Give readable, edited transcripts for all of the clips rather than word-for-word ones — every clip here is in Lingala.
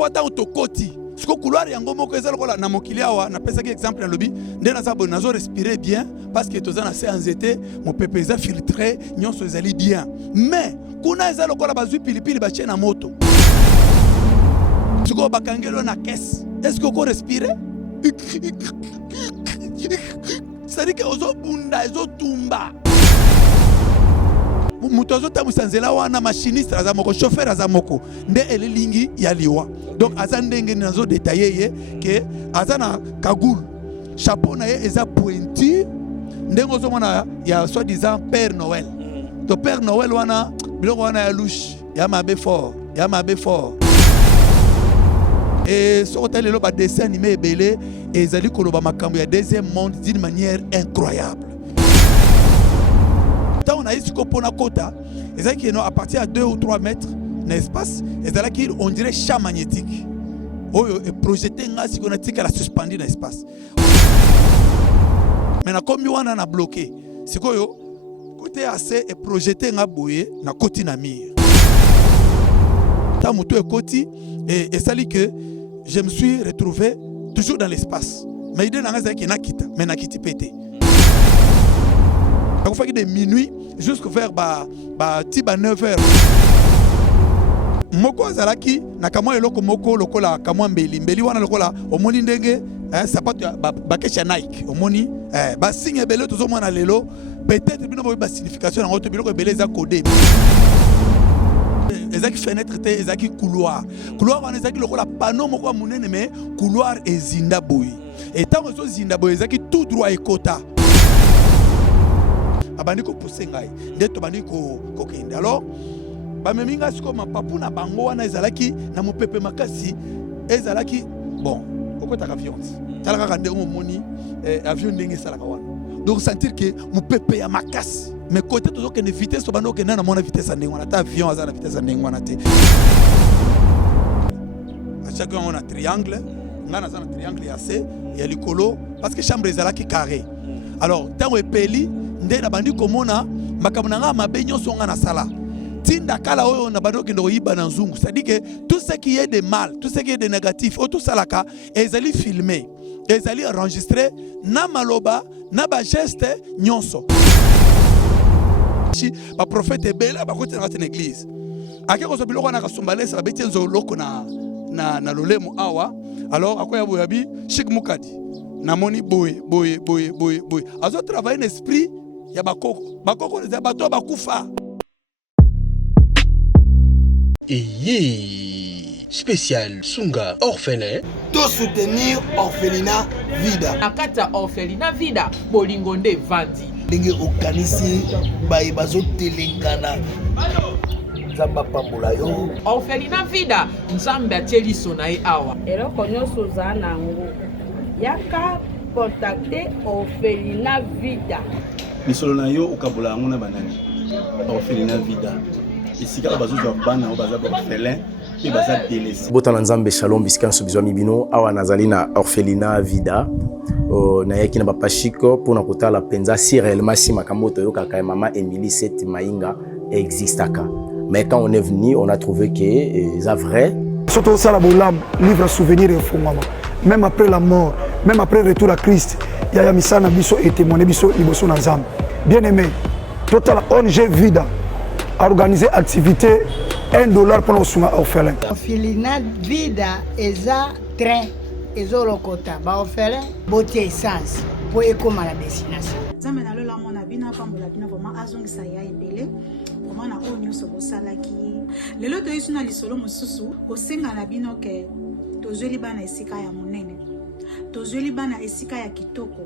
fois tant tokoti ce que couloir yango moko ezala kola na mokili awa na pesa ki exemple na lobi nde na sabo nazo respirer bien parce que toza na CNZT mon pepe eza filtré nyonso ezali bien mais kuna ezala kola bazui pilipili bache na moto ce que bakangelo na caisse est-ce que ko respirer c'est-à-dire que ozo bunda ezo tumba mutu azotambusa nzela wana machiniste aza moko chauffeur aza moko nde elelingi ya liwa donc aza ndenge nazo détailler ye ke aza na kagulu chapeau na ye eza pointu ndenge ozomona ya soi-disant Père Noël to Père Noël wana biloko wana ya louche ya mabe fort et ce que lelo ba dessin animé ebele ezali koloba makambo ya deuxième monde d'une manière incroyable. On a ici qu'on kota, à partir de 2 ou 3 mètres d'espace, on dirait champ magnétique. Et projeté si on a dit qu'elle a suspendu dans l'espace. Maintenant, comme on a bloqué, c'est que côté assez est projeté na boye na côté na mire. Tant que est côté et ça dit que je me suis retrouvé toujours dans l'espace. Mais il y a des gens qui mais na quitté pété. On fait de minuit jusqu'à vers 9h. Moko azalaki na kamwa eloko moko lokola kamwa mbeli wana lokola omoni ndenge sapato bakesha Nike omoni ba signe ebele tozomona lelo peut-être bino ba signification na ngoto biloko ebele za codé ezaki fenêtre te ezaki couloir wana ezaki lokola panneau moko munene mais couloir ezinda boyi et tant que zinda boyi ezaki tout droit ekota abandi ko pousser ngai ndeto bandi ko kende alors ba meminga siko mapapu na bango wana ezalaki na mopepe makasi ezalaki bon okota avion talaka kande omoni avion ndenge salaka wana donc sentir que mopepe ya makasi mais côté to que ne vitesse to bando que na mona vitesse ndenge wana ta avion azana vitesse ndenge wana te à chaque fois on a triangle ngana zana triangle ya C ya likolo parce que chambre ezalaki carré alors tango epeli nde na bandi komona makambo na nga mabe nyonso nga na sala tinda kala oyo na bandi okende koyiba na nzungu c'est-à-dire que tout ce qui est de mal tout ce qui est de négatif oyo tosalaka ezali filmé ezali enregistré na maloba na bageste nyonso baprofete ebele bakoti na kati na église ake kozwa biloko wana kasumbalesa babeti nzoloko na lolemo awa alors akoya boyabi Chic Mukadi namoni boye azo travailler en esprit ya bakoko les bateaux bakufa spécial Sunga orphelin to soutenir orphelinat vida akata orphelinat vida bolingo nde vandi ndenge okanisi bazo telengana nzamba pambola yo orphelinat vida nzambe atieli sona ye awa eloko nyonso za nango yaka contacter orphelinat vida misolo na yo okabola yango na banani orphelinat vida esika bazozwa bana oyo baza baorphelin mpe baza délaissé botana nzambe shalom bisika nyonso bizwa mibino awa nazali na orphelinat vida nayaki na bapashiko mpona kotala mpenza si réellement si makambo toyokaka ya mama Émilie Seti Mainga existaka mais quand on est venu on a trouvé que c'est vrai surtout ça la bolam livre souvenir et fondement même après la mort même après le retour à Christ il y a misana biso et témoigner biso liboso na nzambe bien aimé total ONG vida a organisé activité $1 pour nos orphelins orphelinat vida eza train ezolokota ba orphelin botie essence pour ekoma la destination nzambe na lola mona bino pambola bino vraiment azongisa ya ebele vraiment na oyo nyonso bosalaki lelo toyesu na lisolo mosusu kosenga na bino ke tozweli bana esika ya monene tozweli bana esika ya kitoko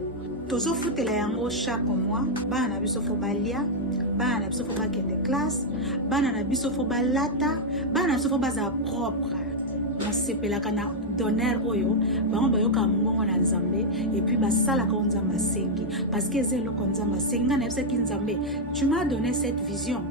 tozofutela yango chaque mois bana na biso fo balia bana na biso fo bakende classe bana na biso fo balata bana na biso fo baza propre nasepelaka na donner oyo bango bayoka mbongo na nzambe et puis basalaka nzambe asengi parce que c'est eloko nzambe asengi nga na yebisaki nzambe tu m'as donné cette vision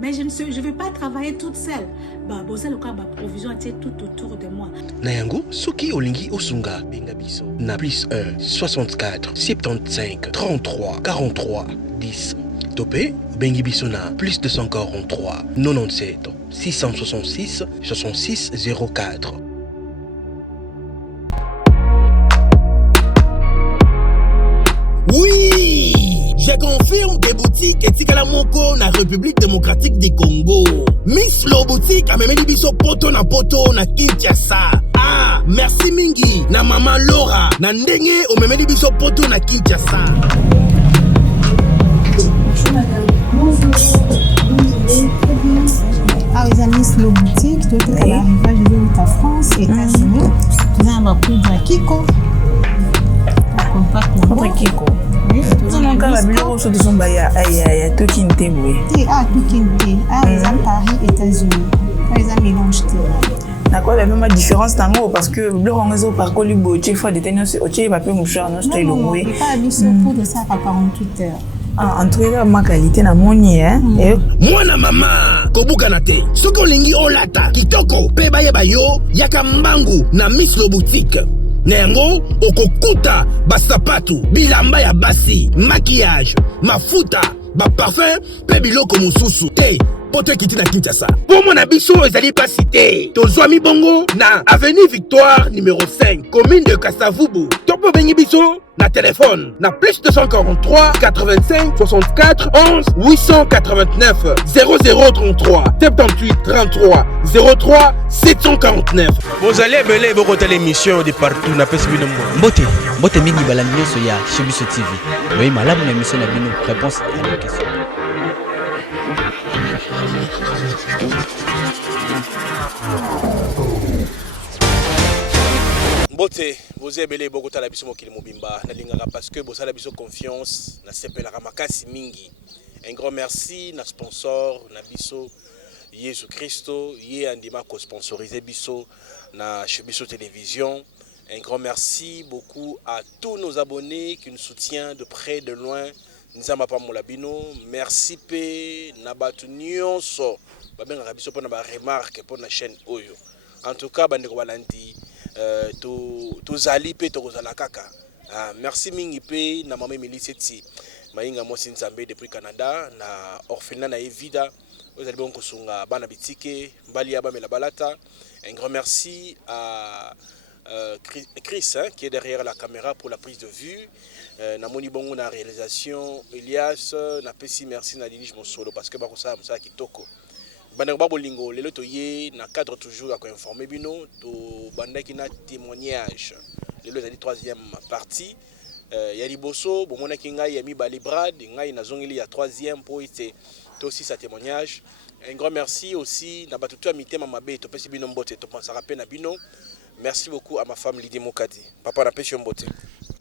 mais je ne vais pas travailler toute seule ba bosala ka ba provision atie tout autour de moi na yango soki olingi osunga benga biso na +1 64 75 33 43 10 Topé, Bengi Bissona, plus 243 97 666 66 04. Oui, je confirme que boutique etikala moko na République démocratique du Congo. Miss Lo boutique a memeli biso poto na Kinshasa. Ah, merci mingi na maman Laura na ndenge o memeli biso poto na Kinshasa. Bonjour madame. Bonjour. Ah, les amis, Miss Lo boutique, tout est à l'arrivage de France, États-Unis. Nous avons un prix de Kiko. Contre Kiko. Non, quand la biloko so de son baya ya Tokinte boy. Ah, Tokinte. Ah, les amis Paris, États-Unis. Les amis mélange tout. D'accord, la même différence tango parce que le rangezo par colibo, tu fois de tenir au tché va peu mouchard non style non, il pas habillé pour de ça à 48 heures. Ah, en tout cas, ma qualité na moni et moi na mama kobuka na te. Soko lingi olata kitoko pe baye bayo yaka mbangu na Miss Lo boutique. Nengo okokuta basapatu bilamba ya basi maquillage mafuta ba parfum pe biloko mususu te poto kiti na Kinshasa pour mon biso ezali pas cité tozwami bongo na avenue Victoire numéro 5 commune de Kasavubu topo bengi biso na téléphone na plus 243 85 64 11 889 0033 78 33 03 749. Vous allez belé beaucoup de l'émission de partout na pesi bino mbote mingi bala nyonso ya Shibiso TV. Oui, malamu na émission na bino réponse à la question. Mbote, vous avez belé beaucoup la biso mokili mobimba na lingaka parce que vous avez biso confiance na sepela makasi mingi. Un grand merci na sponsor na biso Jésus Christo, yé andima ko sponsoriser biso na Shibiso Télévision. Un grand merci beaucoup à tous nos abonnés qui nous soutiennent de près de loin. Nzamba pa molabino, merci pe na batu nyonso. Ba benga biso pona ba remarque pona chaîne oyo. En tout cas bande ko balandi to zali pe to kozala kaka. Merci mingi pe na mama Miliseti. Mainga mosi Nzambe depuis Canada na orphelinat na Evida. Vous allez bon kosunga bana bitike mbali ya ba mela balata. Un grand merci à Chris qui est derrière la caméra pour la prise de vue. Namoni bongo na réalisation Elias na pesi merci na Lilish Mosolo parce que bako sa msa kitoko. Banda ba bolingo lelo to ye na cadre toujours à ko informer bino to banda ki na témoignage. Lelo ezali troisième partie. Ya liboso bomona ki ngai ya mi bali Brad ngai na zongeli ya troisième pour ite to aussi sa témoignage. Un grand merci aussi na batutu a mitema mabe to pesi bino mbote to pensera pe na bino. Merci beaucoup à ma femme Lydie Moukadi. Papa na pesi mbote.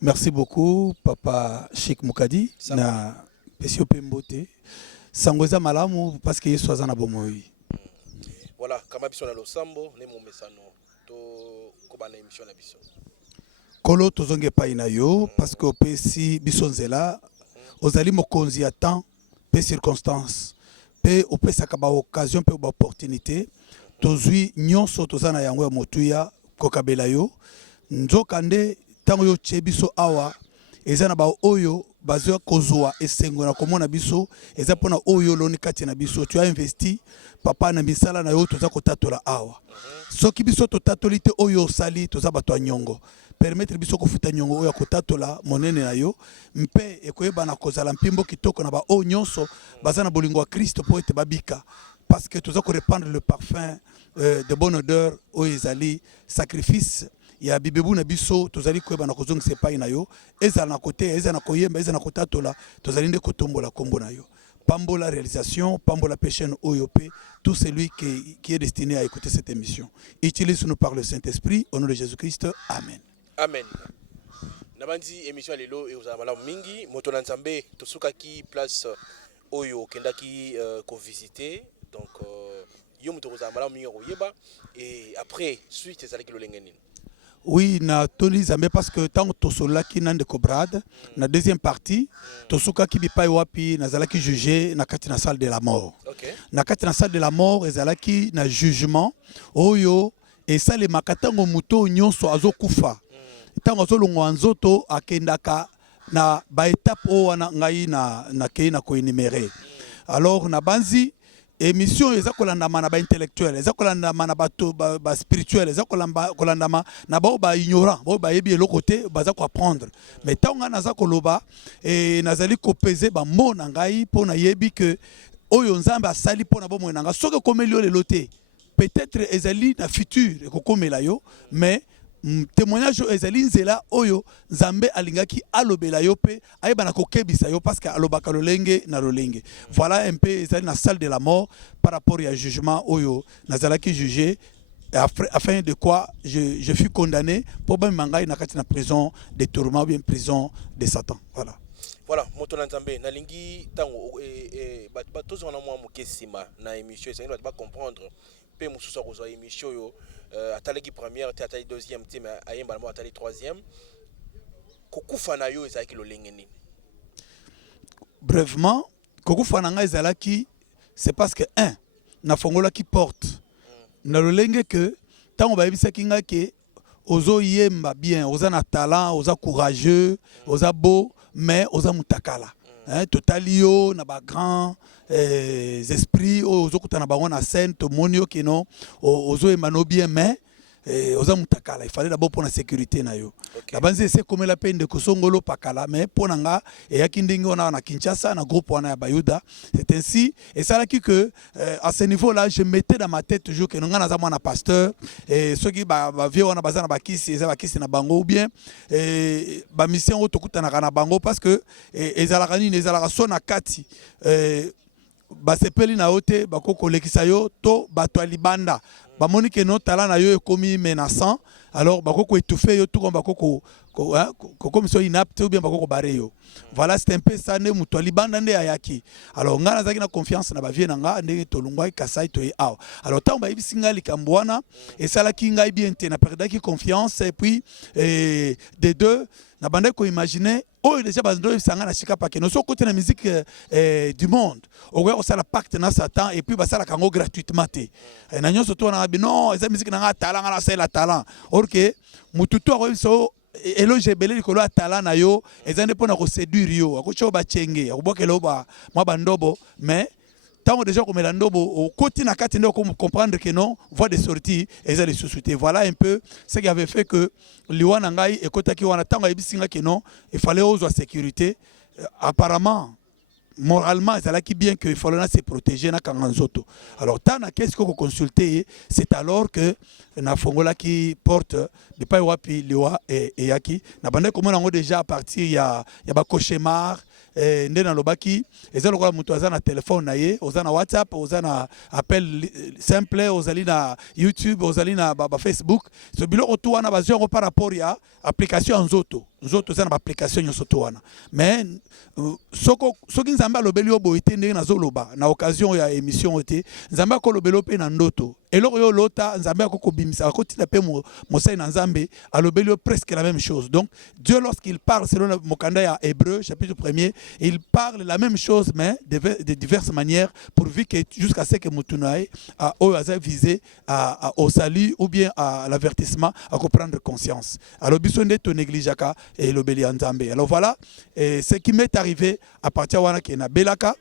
Merci beaucoup papa Chic Moukadi na pesi mbote. Sangoza malamu parce que yesu azana bomoi. Voilà, kama biso na losambo ne momesano to kobana émission na biso. Kolo tozonge pa ina yo parce que pesi biso nzela ozali mokonzi ya temps pe circonstance pe opesa ka ba occasion pe ba opportunité tozui nyonso tozana yango ya motuya kokabela yo nzoka nde tango yo chebiso awa ezana ba oyo bazwa kozwa esengo na komona biso eza pona oyo loni kati na biso tu as investi papa na misala na yo toza kotatola awa soki biso totatoli te oyo sali toza bato nyongo permettre biso kofuta nyongo oyo kotatola monene na yo mpe ekoyeba na kozala mpimbo kitoko na ba o nyonso bazana bolingo wa Kristo po ete babika parce que toza ko répandre le parfum de bonne odeur oyo ezali sacrifice ya bibebu na biso tozali koyeba na kozongisa epai na yo ezala na kote ezala na koyemba ezala na kotatola tozali nde kotombola kombo na yo pambola réalisation pambola chaîne OYOP tout celui qui est destiné à écouter cette émission utilise-nous par le Saint-Esprit au nom de Jésus-Christ amen. Amen. Nabandi émission lelo et uzala malamu mingi moto na Nzambe tosukaki place oyo kendaki ko visiter donc yo moto uzala malamu mingi oyeba et après suite ezalaki lolenge nini. Oui, na Tony Zambé parce que tant que tosola qui nande kobrad, na deuxième partie, tosuka ki bipai wapi na zala ki jugé na kati na salle de la mort. Okay. Na kati na salle de la mort ezala ki na jugement oyo et ça les makatango muto nyonso azokufa. Tango zolongo nzoto akendaka na ba étape o wana ngai na kei na ko énumérer. Alors na banzi émission eza kolandama na ba intellectuel, eza kolandama na bato ba spirituel, eza kolandama na ba ignorant, ba yebi eloko te baza ko apprendre. Mais tonga naza koloba et nazali ko peser ba mo na ngai po na yebi que oyo nzambe asali po na bo mo na nga soki komeli yo lelo te. Peut-être ezali na futur ekokomela yo, mais témoignage ezali nzela oyo nzambe alingaki alobela yo pe ayeba na kokebisa yo parce que alobaka lolenge na lolenge. Voilà un peu ezali na salle de la mort par rapport au jugement oyo nazalaki jugé afin de quoi je fus condamné pour ben mangai na kati na prison de tourments ou bien prison de Satan. Voilà. Voilà, moto na nzambe nalingi tango batozo na mwa mokesima na émission ça va comprendre pe mususa ko zo émission yo ataleki première te atali deuxième te mais ayemba mo atali troisième kokufa na yo ezaki lolenge nini. Brèvement kokufa na nga ezalaki c'est parce que un na fongola qui porte na lolenge que tango ba yebisaki nga ke ozo yemba bien oza na talent oza courageux oza beau mais oza mutakala. Totalio na ba grand esprits ozo kutana bango na scène to monio kino ozo emano bien mais oza mutakala il fallait d'abord pour la sécurité na yo. La banze c'est comme la peine de kosongolo pakala mais pour nanga et yakindingi ona na Kinshasa na groupe wana ya Bayuda. C'est ainsi et ça là que à ce niveau là je mettais dans ma tête toujours que nga na za mwana pasteur et ceux qui ba vie wana bazana bakisi eza bakisi na bango ou bien ba mission o tokutana na bango parce que ezalaka nini ezalaka sona kati basepeli na ote bakoko lekisa yo to bato libanda bamoni ke no talent na yo ekomi menaçant alors bakoko étouffer yo tout comme bakoko comme so inapte ou bien bakoko bare yo. Voilà c'est un peu ça ne muto libanda nde ayaki. Alors nga nazaki na confiance na ba vie na nga ndenge tolungwa kasai to e aw. Alors tant ba ibisinga likambwana et ça la kinga bien te na perdaki confiance et puis des deux na bande ko imaginer oh déjà bando sanga na chika pakeno so côté na musique du monde au gars ça la pacte na Satan et puis ba ça la kango gratuitement te na nyonso to na non eza musique na talent na c'est la talent or que mututu a so eloge belé likolo talent na yo ezande pona ko séduire yo akocho ba chenge akobokelo ba mwa bandobo mais tant déjà comme l'andobo au côté na kati ndo comprendre que non voie de sortie et les sous-soutés. Voilà un peu ce qui avait fait que liwana ngai ekotaki wana tango ebisinga que non il fallait aux sécurité apparemment moralement c'est là qui bien que il fallait se protéger na kanganzoto. Alors tant qu'est-ce qu'on consulter c'est alors que na fongola qui porte de pas wapi liwa et yaki na bande comme on a déjà à partir il y a ba cauchemar nde na lobaki eza lokola mutu aza na telefone na ye oza na WhatsApp oza na appel simple ozali na YouTube ozali na ba Facebook so biloko tu wana bazio par rapport ya application nzoto za na application nyoso to wana mais soki nzambe alobeli yo boye te ndenge nazoloba na occasion ya émission ote nzambe akolobelo pe na ndoto eloko yo lota nzambe akokobimisa akotina pe mosai na nzambe alobeli yo presque la même chose. Donc Dieu lorsqu'il parle selon le mokanda ya Hébreu chapitre 1er il parle la même chose mais de diverses manières pourvu que jusqu'à ce que mutunae a visé au salut ou bien à l'avertissement à comprendre conscience. Alors bisonde to négligeaka et l'obéli en Nzambe. Alors voilà ce qui m'est arrivé à partir wana qui na belaka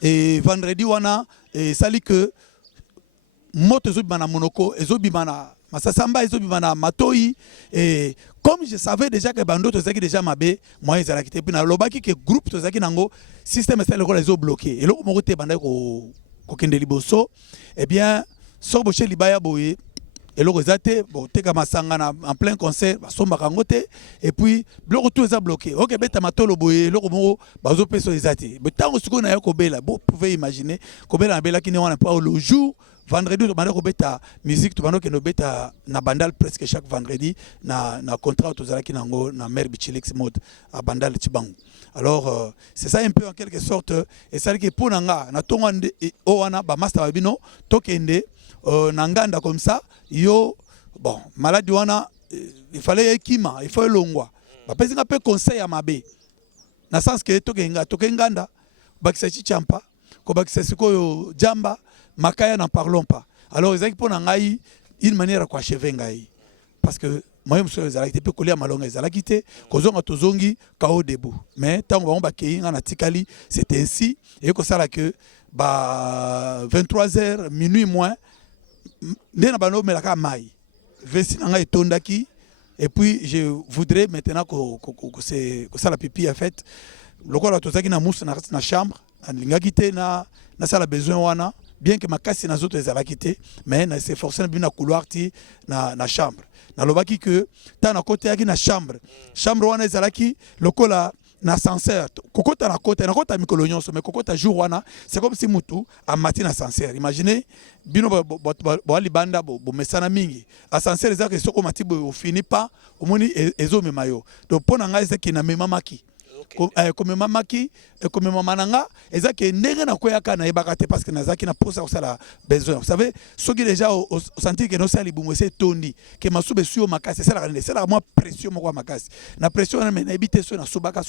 et vendredi wana et sali que moto ezobimana monoko ezobimana masasamba ezobimana matoi et comme je savais déjà que bando tozaki déjà mabe moi ezalaki te puis na lobaki que groupe tozaki nango système ça le rôle ezo bloqué et loko moko te banda ko kende liboso et bien so boche libaya boye et le resate bon teka masanga en plein concert basomba kangote et puis bloko tout est bloqué OK beta matolo boye loko moko bazo peso ezate mais tango siko na yako bela vous pouvez imaginer ko bela bela kini wana pas le jour vendredi to banda ko beta musique to banda ke no beta na bandal presque chaque vendredi na contrat to zalaki nango na mère Bichilix mode à bandal Chibangu. Alors c'est ça un peu en quelque sorte et ça que pour nanga na tongo o wana ba master babino tokende nanganda comme ça yo bon maladie wana il fallait ekima il faut longwa ba pesi nga pe conseil ya mabe na sens que tokenganda bakisa chichampa ko bakisa sikoyo jamba makaya n'en parlons pas. Alors ezaki pona ngai une manière quoi achever ngai parce que moyen mosusu ezalaki te mpe kolia malonga ezalaki te kozonga tozongi kao debout mais ntango bango bakei nga na tikali c'était ainsi eye kosala ke 23h minuit moins nde na bando omelaka mai vesi na ngai etondaki et puis je voudrais maintenant kosala pipi en fait lokola tozalaki na musu na chambre alingaki te nasala besoin wana bien que makasi na zoto ezalaki te mais na s'efforce na bino na couloir ti na chambre nalobaki que ta na kote yaki na chambre wana ezalaki lokola na ascenseur kokota na kota mikolo nyonso mais kokota jour wana c'est comme si mutu amati na ascenseur imaginez bino bo libanda bo mesana mingi ascenseur ezaka soko mati bo fini pas omoni ezomema yo donc pona nga ezaki na memamaki komemamaki komemananga ezaki ndenge na koyaka na yebaka te parce que nazaki na posa kosala besoin vous savez soki déjà au sentir que nosala libumu ese tondi ke masube suyo makasi esalaka nde esalaka mwa pression moko ya makasi na pression wana me nayebi te so nasobaka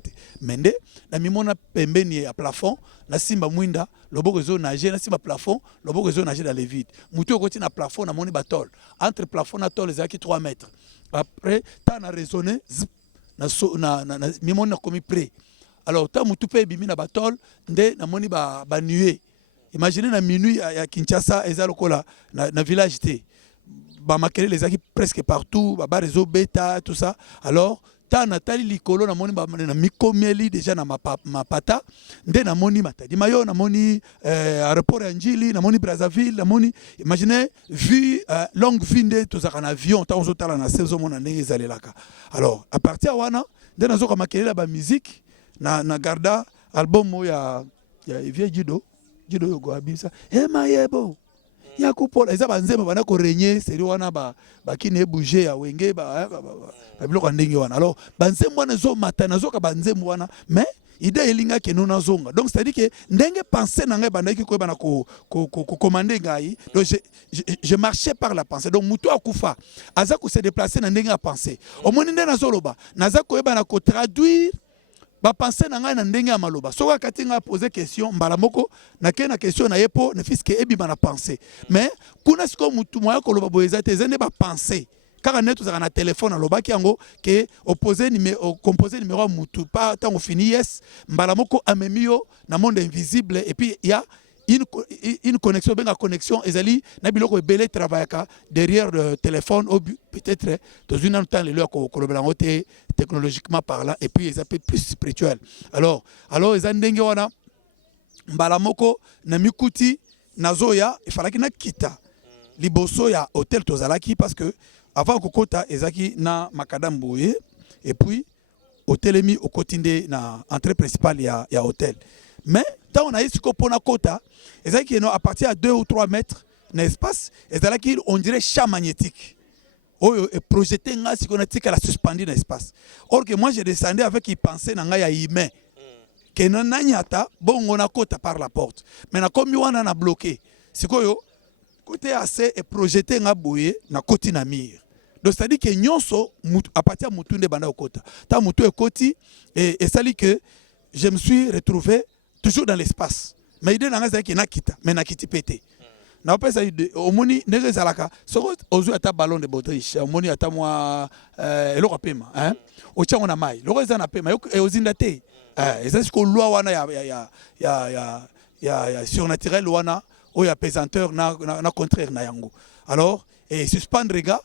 te mende na mimona pembeni ya plafond nasimba mwinda loboko ezonager nasimba plafond loboko ezonager dans le vide mutu okoti na plafond namoni batole entre plafond na tole ezalaki 3 mètres après ta na raisonné na mimoni na komi près alors ta mutu pe bimi na batol nde na moni ba nuée imaginez na minuit ya Kinshasa eza lokola na village te ba makele les aki presque partout ba réseau bêta tout ça alors ta natali likolo na moni ba na mikomeli déjà na mapata nde na moni matadi mayo na moni aéroport ya Njili na moni Brazzaville na moni imaginez vue longue vue nde tozaka na avion ta ozotala na saison mona ndenge ezalelaka alors à partir wana nde nazoka makelela ba musique na garda album ya vieux Jido yogo abisa mayebo ya kupola eza banzembo bana ko renye seri wana bakine bouger ya wenge biloko ndenge wana alors banzembo wana zo matana zo ka banzembo wana mais idée elinga ke nona zonga donc c'est à dire que ndenge penser na ngai bandaki ko bana ko commander ngai donc je marchais par la pensée donc muto akufa aza ko se déplacer na ndenge a penser au moni ndena zoloba naza ko bana ko traduire ba penser na ngai na ndenge ya maloba soka kati nga poser question mbala moko na ke na question na yepo na fiske ebi bana penser mais kuna siko mutu moya ko loba boeza te zende ba penser car net tozaka na téléphone alobaki yango ke opposer numéro composer numéro mutu pas tant au fini yes mbala moko amemio na monde invisible et puis il y a une connexion benga connexion ezali na biloko ebele travaillaka derrière le téléphone peut-être dans une temps les leur collaborer technologiquement parlant et puis ils appellent plus spirituel alors ezandenge wana mbala moko na mikuti nazoya il fallait que na kita liboso ya hôtel tozalaki parce que avant kokota ezaki na makadam boye et puis hôtelemi au kotinde na entrée principale ya hôtel mais tant on a ici kopona kota ezaki no à partir à 2 ou 3 mètres n'espace ezalaki on dirait champ magnétique oyo est projeté nga si qu'on a tika la suspendu dans l'espace or que moi j'ai descendu avec y penser na nga ya humain que non nanyata bongo na kota par la porte mais na komi wana na bloqué sikoyo côté assez est projeté nga boye na koti na mire donc c'est à dire que nyonso à partir mutunde banda okota ta mutu ekoti et ça dit que je me suis retrouvé toujours dans l'espace mais idée na nga ki na kita mais na kiti pété na pesa ide omoni ndenge zalaka soko ozu ata ballon de baudriche omoni ata moi eloko pema hein ochango na mai loko eza na pema ozinda te eza siko loi wana ya surnaturel wana o ya pesanteur na contraire na yango alors et suspendre gars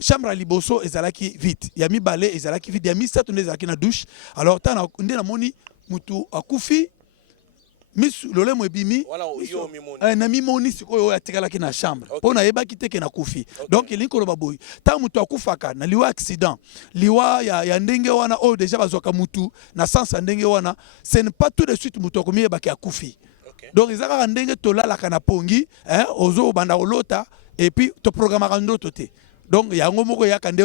chambre à liboso ezalaki vite ya mibale ezalaki vite ya misato ezalaki na douche alors tana nde na moni mutu akufi misu lolemo ebimi na mimoni sikoyo atikalaki na chambre pona yebaki te ke na kufi donc ilinko loba boy ta mutu akufaka na liwa accident liwa ya ndenge wana o déjà bazwaka mutu na sens ndenge wana ce n'est pas tout de suite mutu akomi yebaki akufi donc ezaka ndenge tolalaka na pongi hein ozo banda olota et puis to programmaka ndoto te donc yango moko yakande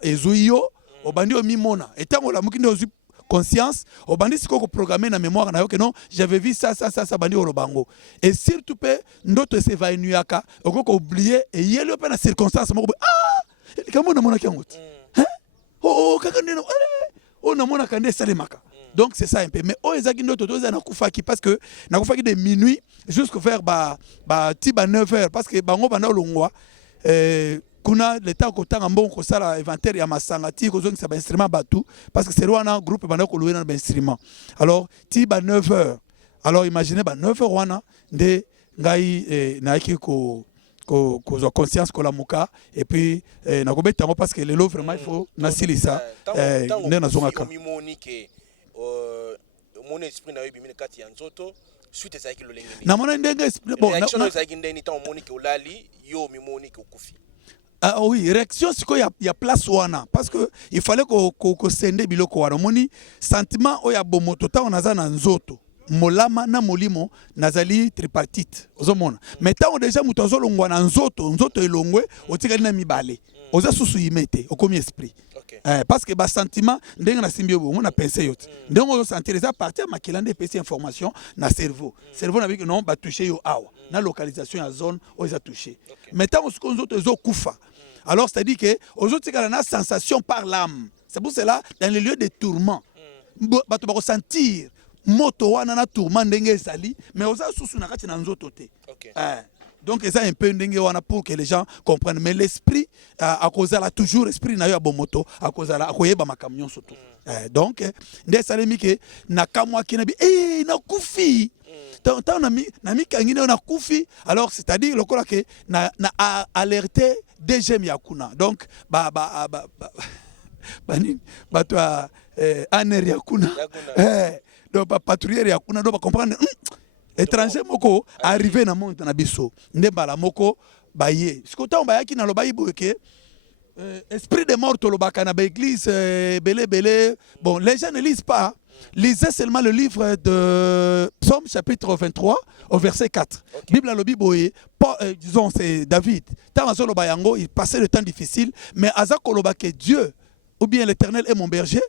ezuyo obandi omimona etango la mukinde ozu conscience obandi siko programmer na mémoire na yo que non j'avais vu ça bandi olobango et surtout pe ndoto se va enuaka okoko oublier et yelo pe na circonstance moko kamo na mona kyango hein kaka ndeno na mona kande salemaka donc c'est ça un peu mais ezaki ndoto toza na kufaki parce que na kufaki de minuit jusqu'à faire ba 9h parce que bango banda olongwa kuna l'état kotanga mbongo kosala inventaire ya masanga ti kozongisa ba instrument batu parce que c'est wana groupe bana ko louer na ba instrument. Alors ti ba 9h. Alors imaginez ba 9h wana nde ngai naiki ko conscience ko la muka et puis nakobeta parce que lelo vraiment il faut nasilisa nde nazongaka mon esprit na yobi kati ya nzoto suite ezaki lolenge na mona ndenge bon na ezaki ndeni ta omoni ke olali yo mimoni ke okufi. Ah oui, réaction c'est qu'il y a place wana parce que il fallait que sende biloko wana moni sentiment oya bomoto ta onaza na nzoto molama na molimo nazali tripartite ozomona mais tant déjà muto azolongwa na nzoto elongwe otikali na mibale oza susu yimete okomi esprit. Parce que ba sentiment ndenge na simbio bo na penser yote ndenge ozo sentir ça partir makilande pesi information na cerveau na biki non ba toucher yo awa na localisation ya zone oza toucher mais tant on nzoto ezo kufa alors c'est à dire que ozo tikala na sensation par l'âme. C'est pour cela dans les lieux de tourment ba to ba ressentir moto wana na tourment ndenge ezali mais oza susu na kati na nzoto te. Donc c'est un peu ndenge wana pour que les gens comprennent mais l'esprit à cause là toujours esprit na yo bomoto à cause là akoyeba makamion surtout. Donc ndé salemi ke na kamwa kinabi na kufi tant na mi kangine na kufi alors c'est-à-dire lokola ke na alerter deuxième yakuna donc bani batwa aner yakuna donc patrouiller yakuna donc comprendre étranger moko arrivé na monde na biso nde bala moko baye sikoto bayaki na lobayi boke esprit de mort to lobaka na ba église belé bon les gens ne lisent pas. Lisez seulement le livre de Psaume chapitre 23 au verset 4. Bible lobi boye disons c'est David tant azolo bayango il passait le temps difficile mais azako lobake Dieu ou bien l'Éternel est mon berger.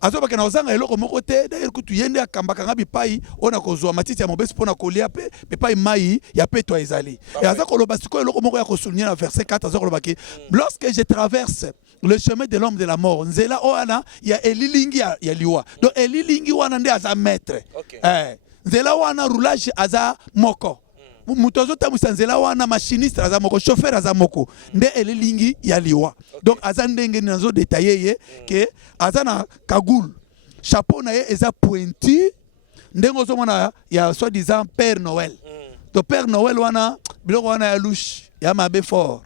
Azo bakana ozanga eloko moko te d'ailleurs kutu yende akambaka ngabi pai ona kozwa matiti ya mobesi pona kolia pe pai mai ya pe to ezali et azako lobasiko eloko moko ya kosouligner na verset 4 azako lobaki lorsque je traverse le chemin de l'homme de la mort nzela oana ya elilingi ya liwa donc elilingi wana nde aza maître nzela wana roulage aza moko muto azotamwisa nzela wana machiniste aza moko chauffeur aza moko nde elilingi ya liwa donc aza ndenge nazo détailler ye ke aza na kagoul chapeau na ye eza pointu ndenge ozomona ya soi-disant Père Noël to Père Noël wana biloko wana ya louche ya mabe fort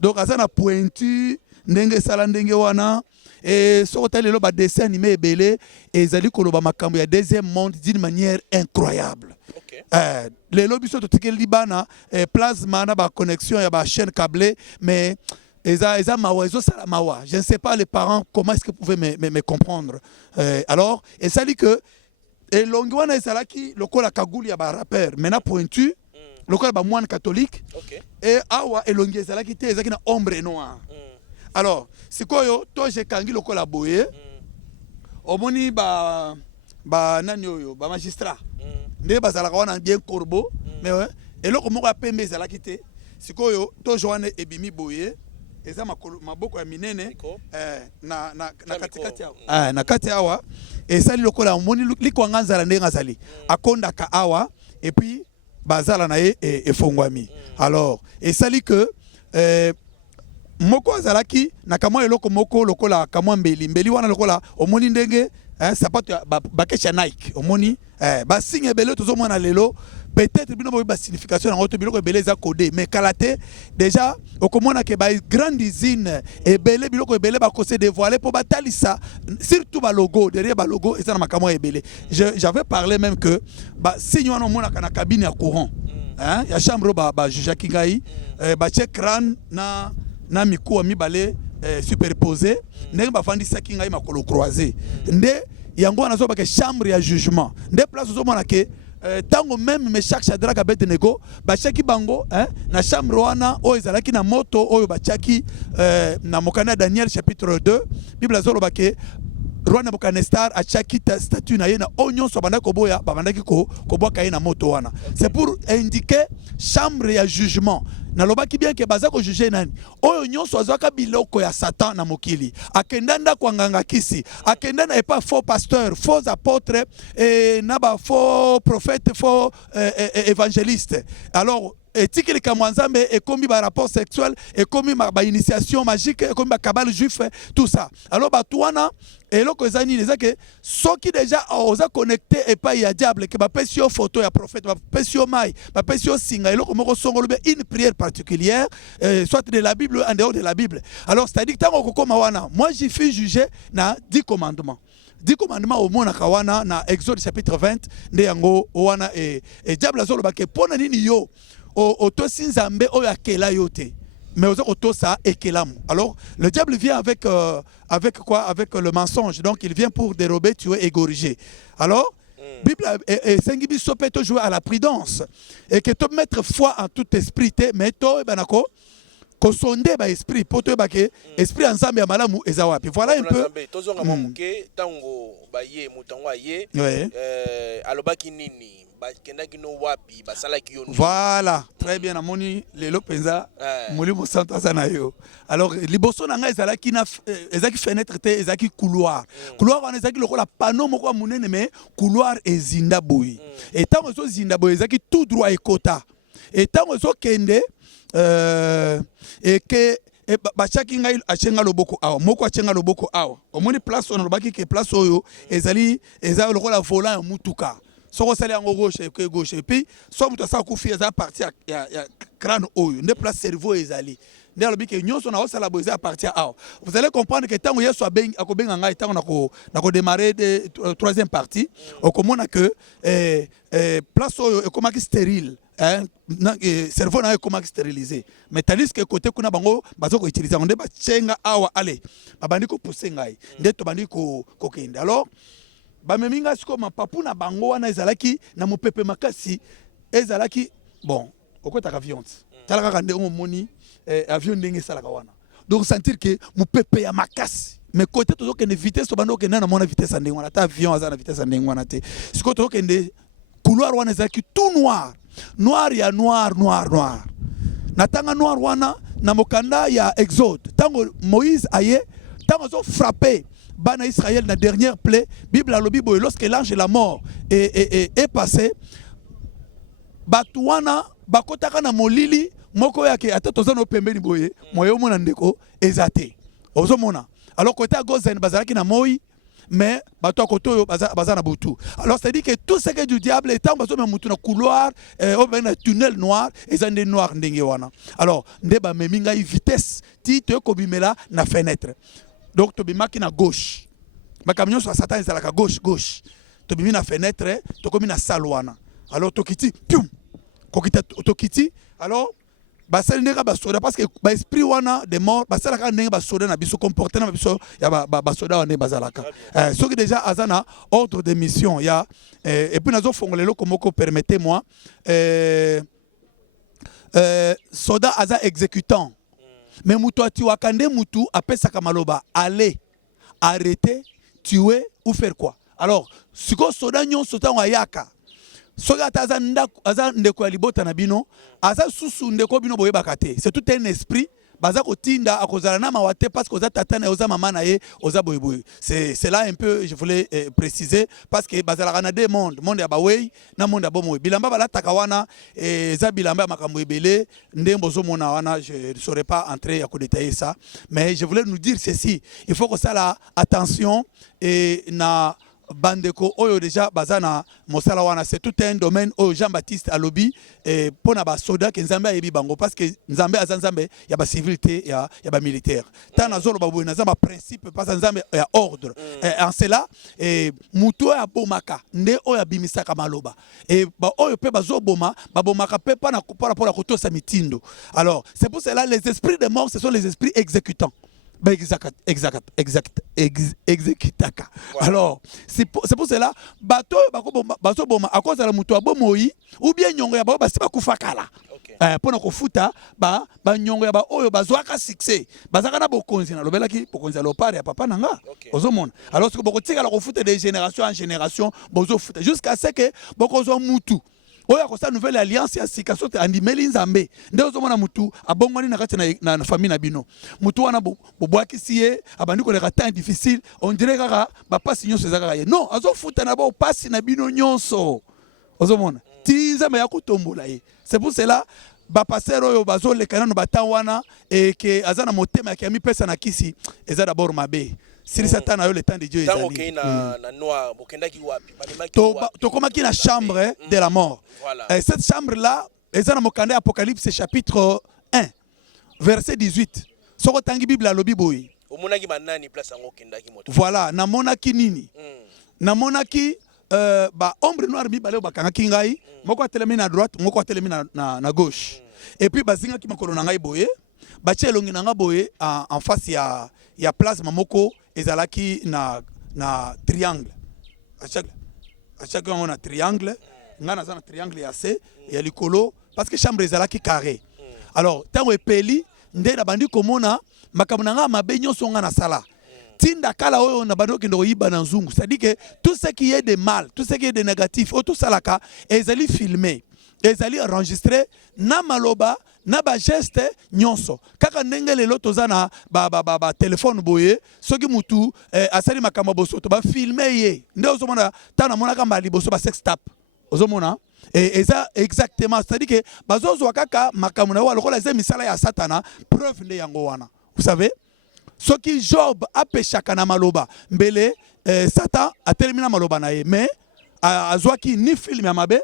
donc aza na pointu ndenge sala ndenge wana et soko lelo ba dessin animé ebele ezali koloba makambo ya deuxième monde d'une manière incroyable. Lelo biso to tikeli bana plasma na ba connexion ya ba chaîne câblée mais eza mawa ezo sala mawa. Je ne sais pas les parents comment est-ce que vous pouvez me comprendre. Alors et ça dit que elongi wana ezalaki lokola kaguli ya ba rappeur maintenant pointu lokola ba moine catholique et awa elongi ezalaki te ezaki na ombre noire. Alors sikoyo to je kangi lokola boye omoni ba nani oyo ba magistrat nde bazalaka wana bien corbeau mais eloko moko ya pembe ezalaki te sikoyo to joane ebimi boye eza maboko ya minene na katikati awa na kati awa esali lokola omoni likwanga nzala ndenge azali akondaka awa et puis bazala na ye efongwami alors esali que moko azalaki na kamwa eloko moko lokola kamwa mbeli wana lokola omoni ndenge sapato bakesha Nike omoni ba signe ebele tozomona lelo peut-être bino boyi ba signification na ngoto biloko ebele za codé mais kalate déjà okomona ke ba grande usine ebele biloko ebele ba kose dévoiler pour batalisa surtout ba logo derrière ba logo eza na makamwa ebele. J'avais parlé même que ba signe wana omona kana cabine ya courant ya chambre ba juge kingai ba check crâne na mikuwa mibale superposé ndenge bafandisaki ngai makolo croisé nde yango wana zo ba ke chambre ya jugement nde place zo mona ke tango même me chaque Shadrach Abednego bachaki bango na chambre wana oyo ezalaki na moto oyo bachaki na mokanda Daniel chapitre 2 Bible zo loba ke roi Nebuchadnezzar achaki statue na ye na onyo so banda koboya babandaki kobwaka ye na moto wana. C'est pour indiquer chambre ya jugement. Na lobaki bien ke baza ko juger nani oyo nyonso azwaka biloko ya Satan na mokili akendanda kwa nganga kisi akendana epa faux pasteur faux apôtre et na ba faux prophète faux évangéliste alors éthique les kamwanzambe et comme ba rapport sexuel et comme ba initiation magique et comme ba cabale juif tout ça alors ba tuana et là que zani les que ceux qui déjà osa connecté et pas ya diable que ba pesio photo ya prophète ba pesio mai ba pesio singa et là comme songolo une prière particulière soit de la Bible en dehors de la Bible alors c'est-à-dire tant ko koma wana moi j'y fais juger na 10 commandements 10 commandements au mona kawana na Exode chapitre 20 nde yango wana et diable azolo ba ke pona nini yo o to sinzambe o yakela yote mais aux autres ça ekelamu alors le diable vient avec avec quoi avec le mensonge donc il vient pour dérober tuer égoriger alors Bible et sengi biso pe to jouer à la prudence et que to mettre foi en tout esprit mais to banako ko sonde ba esprit poto ba ke esprit ensemble ya malamu ezawapi voilà un peu tozonga momuke tango baye mutango aye alobaki nini voilà très bien amoni lelo penza molimo santo sana yo alors liboso na nga ezalaki na ezaki fenêtre te ezaki couloir wana ezaki lokola panneau moko munene mais couloir ezinda boyi et tango zo zinda boyi ezaki tout droit ekota et tango zo kende et que bachaki ngai achenga loboko awa moko achenga loboko awa omoni place on lobaki ke place oyo ezali lokola volant ya mutuka soko sali yango gauche et puis soit mutu asa kufi eza partie ya crâne oyo nde place cerveau ezali nde alobi ke nyonso na osala boza à partir awa vous allez comprendre que tango yesu akobenga ngai tango nako démarrer de troisième partie okomona que place oyo ekomaki stérile cerveau na ekomaki stérilisé mais tandis que côté kuna bango bazo ko utiliser nde bachenga awa ale babandi ko pousser ngai nde to bandi ko kende alors bameminga siko mapapu na bango wana ezalaki na mopepe makasi ezalaki bon okotaka avion talaka kande omoni avion ndenge salaka wana donc sentir que mopepe ya makasi mais côté to kende vitesse to bando kende na mona vitesse ndenge wana ta avion aza na vitesse ndenge wana te siko to kende couloir wana ezalaki tout noir ya noir na tanga noir wana na mokanda ya Exode tango Moïse aye tango zo frapper Bana Israël na dernière plaie Bible a lobi boy lorsque l'ange de la mort est passé batuana bakotaka na molili moko yake ata tozano pembeni boye moyo mona ndeko ezate ozomona alors côté à gozen bazalaki na moi mais bato koto baza na butu alors c'est dit que tout ce que du diable est en bazo mutu na couloir au ben tunnel noir ezande noir ndenge wana alors ndeba meminga vitesse ti te ko bimela na fenêtre. Donc, tu bimaki na gauche. Ma camion sur Satan est à la gauche. Tu bimi na fenêtre, tu comme na salwana. Alors, tu kiti, pium. Tu kiti, alors, basel nega basoda parce que ba esprit wana de mort, basala ka nega basoda na biso comporter na biso ya basoda wana bazalaka. Ce qui déjà azana ordre de mission ya et puis nazo fongolelo komoko permettez-moi soda aza exécutant. Mais mutu atiwakande mutu apesaka maloba aller arrêter tuer ou faire quoi alors siko soda nyonso tango ayaka soka taza ndeko ya libota na bino aza susu ndeko bino boyebaka te c'est tout un esprit baza kotinda akozala na mawate parce que oza tata na oza mama na ye oza boyeboy c'est là un peu je voulais préciser parce que bazala na deux mondes monde ya bawei na monde ya bomoy bilamba balataka wana eza bilamba ya makambo ebele ndembo zo mona wana je ne saurais pas entrer à détailler ça mais je voulais nous dire ceci il faut que ça la attention et na bandeko oyo déjà bazana mosala wana c'est tout un domaine au Jean-Baptiste alobi et pona ba soda ke nzambe ayebi bango parce que nzambe azanzambe ya ba civilité ya ba militaire tana zolo ba boina nzamba principe pas nzambe ya ordre en cela muto ya bomaka nde oyo bimisaka maloba et ba oyo pe bazoboma ba bomaka pe pa na par rapport à kotosa mitindo alors c'est pour cela les esprits de mort ce sont les esprits exécutants. Exécutaka. Alors, c'est pour cela, bato bazo boma à cause de la muto abomoyi ou bien nyongo ya ba basi bakufakala. Pona kofuta ba nyongo ya ba oyo bazwaka succès. Bazaka na bokonzi na lobelaki bokonzi lopare ya papa nanga. Ozomona. Alors ce que bokotika la kofuta de génération en génération bozo futa jusqu'à ce que bokozo mutu oya kosa nouvelle alliance ya sika sote andimeli nzambe nde ozomona mutu abongwani na kati na famille na bino mutu wana bobwaki siye abandi ko leka temps difficile on dirait kaka ba pasi nyonso ezaka ye non azofuta na ba pasi na bino nyonso ozomona ti nzambe ya kotombola ye c'est pour cela bapasteur oyo bazolekana no batanwana et que azana motema ya mi pesa na kisi eza d'abord mabe siri satana yo le temps de Dieu ezali to komaki na chambre de la mort. Cette chambre là eza na mokanda Apocalypse chapitre 1 verset 18 soko tangi Bible alobi boyi voilà namonaki nini namonaki ba ombre noire mibale bakangaki ngai moko atelemi na droite moko atelemi na gauche et puis bazingaki makolo na ngai boye batie elongi na ngai boye en face ya plasma moko ezalaki na triangle achaki yango na triangle nga naza na triangle ya se ya likolo parce que chambre ezalaki carré. Alors tango epeli nde na bandi komona makambo na ngai mabe nyonso nga na sala tinda kala oyo na bando kendo yiba na nzungu, c'est-à-dire que tout ce qui est de mal, tout ce qui est de négatif, tout ça là ezali filmé, ezali enregistré na maloba na ba geste nyonso kaka ndenge lelo tozana ba téléphone boye soki mutu asali makambo bosoto ba filmer ye nde ozomona tana mona kamba liboso ba sex tap ozomona et ça exactement, c'est-à-dire que bazozo kaka makambo na walo kola misala ya satana preuve nde yango wana. Vous savez ce qui Job a péché na maloba mbele Satan a terminé maloba na ye mais azwaki ni film ya mabe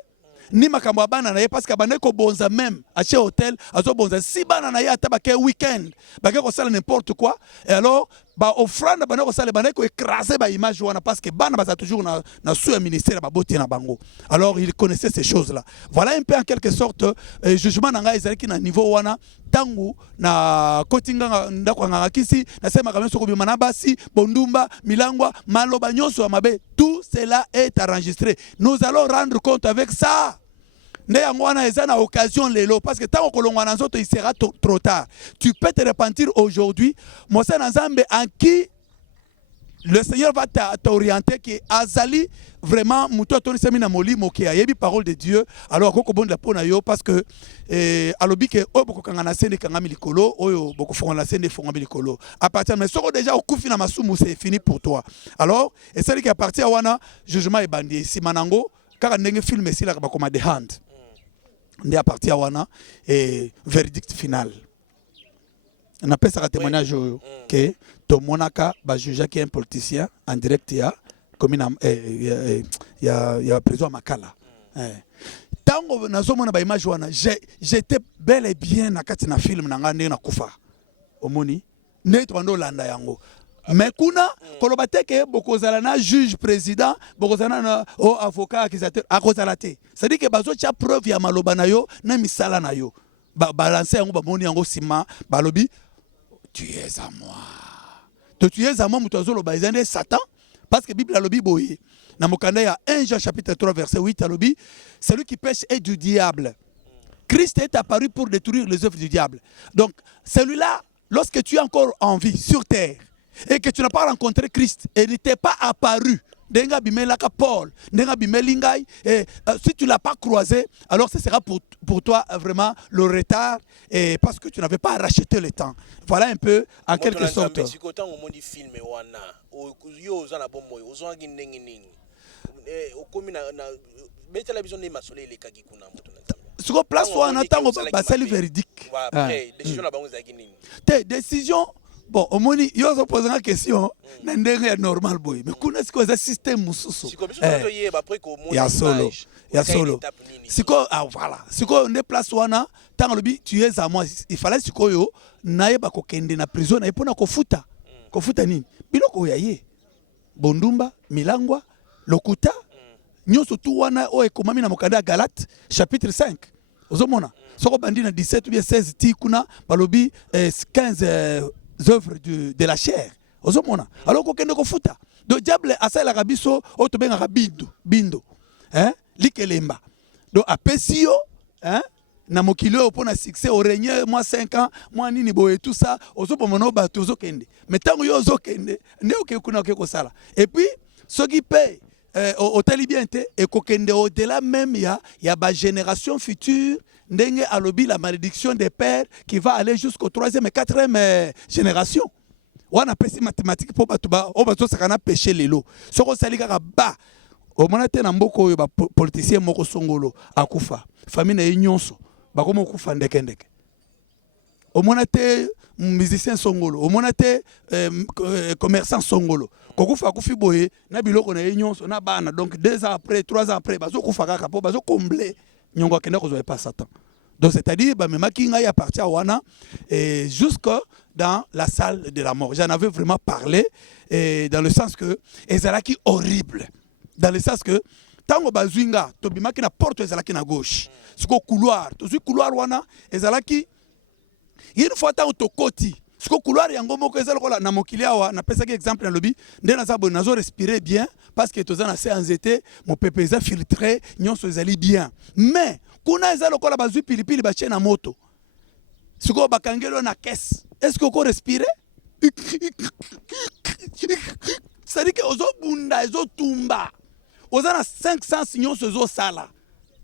ni makambo bana na ye parce que bana ko bonza même à chez hôtel azo bonza si bana na ye ataba ke weekend ba ko sala n'importe quoi et alors ba offrande bana ko sala bana ko écraser ba image wana parce que bana ba toujours na sous ministère ba boté na bango. Alors il connaissait ces choses là. Voilà un peu en quelque sorte jugement na ngai ezalaki na niveau wana tangu na kotinga ndako nganga kisi na sema kama soko bima na basi bondumba milangwa maloba nyonso mabe tout cela est enregistré. Nous allons rendre compte avec ça. Ne yangwana ezana occasion lelo parce que tant kolongwa na nzoto il sera trop tard. Tu peux te repentir aujourd'hui. Mosa Nzambe en qui le Seigneur va t'orienter qui azali vraiment muto toni semina moli moke ayebi parole de Dieu. Alors koko bonde la pona yo parce que alobi ke oboko kanga na sende kanga milikolo oyo boko fonga na sende fonga milikolo. À partir mais soko déjà okufi na masumu c'est fini pour toi. Alors et celle qui à partir wana jugement e bandi si manango kaka ndenge film ici la ba comme the hand. Ndé à partir wana et verdict final. On appelle ça un témoignage que ton monaka ba juge qui est un politicien en direct ya comme il y a prison à Makala. Tango nazomona ba image wana j'étais bel et bien na kati na film na ngande na kufa. Omoni neto bando landa yango. Mais kuna kolobate ke bokozala na juge président bokozala na avocat accusateur akozala te. C'est-à-dire que bazo tia preuve ya maloba na yo na misala na yo. Balancer yango ba moni yango sima balobi tu es à moi. Tu es à moi mutozo lo bazende Satan parce que Bible alobi boye. Na mokanda ya 1 Jean chapitre 3 verset 8 alobi celui qui pêche est du diable. Christ est apparu pour détruire les œuvres du diable. Donc celui-là lorsque tu es encore en vie sur terre et que tu n'as pas rencontré Christ et ne t'es pas apparu, Denga bimelaka Paul, Denga bimelingai, et si tu ne l'as pas croisé, alors ce sera pour toi vraiment le retard et parce que tu n'avais pas racheté le temps. Voilà un peu en quelque sorte. Sur place où on attend basali véridique. Décision. Bon, au moni, yo se pose une question, n'endenge normal boy. Mais connais ce que c'est système mususu. Ya solo, ya solo. Siko voilà. Siko on est place wana, tant lobi tu es à moi. Il fallait siko yo naye ba kokende na prison na epona kofuta. Kofuta nini? Biloko yaye. Bondumba, milangwa, lokuta. Nyoso tu wana o ekomami na mokanda Galate chapitre 5. Ozomona. Soko bandi na 17 ou bien 16 ti kuna balobi 15 œuvres de la chair. Alors qu'on ne futa. Le diable a ça la rabiso otobenga bindo. Hein? Likelemba. Donc à Pesio, hein? Na mokilo pour na succès au règne moi 5 ans, moi nini boye tout ça, ozopomono ba tozo kende. Mais tant yo zokende, ne okekuna okeko sala. Et puis ceux qui paient au talibiente et kokende au-delà même il y a ba génération future. Ndenge alobi la malédiction des pères qui va aller jusqu'au 3e et 4e génération. On a pesi mathématiques pour batuba, on va tous sakana péché lelo. Soko salika ba. O monate na mboko yo ba politicien moko songolo akufa. Famille na nyonso. bakoma okufa ndekendeke omona te musicien songolo omona te commerçant songolo kokufa akufi boye na biloko na ye nyonso na bana donc 2 ans après 3 ans après bazokufa kaka po bazocombler nyongo akende kozwa pas Satan. Donc c'est-à-dire bamemaki ngai à partir wana jusque dans la salle de la mort. J'en avais vraiment parlé dans le sens que ezalaki horrible, dans le sens que tango bazwinga tobimaki na porte ezalaki na gauche siko couloir tozwi couloir wana ezalaki une fois tango tokoti siko couloir yango moko ezala kola na mokili awa na pesaki exemple na lobi nde naza bo nazo respirer bien parce que toza na CNZT mon pepe eza filtré nyonso ezali bien mais kuna ezala kola bazwi pilipili bache na moto siko bakangelo na caisse est-ce que ko respirer c'est-à-dire que ozo bunda ezo tumba oza na 500 signaux zo sala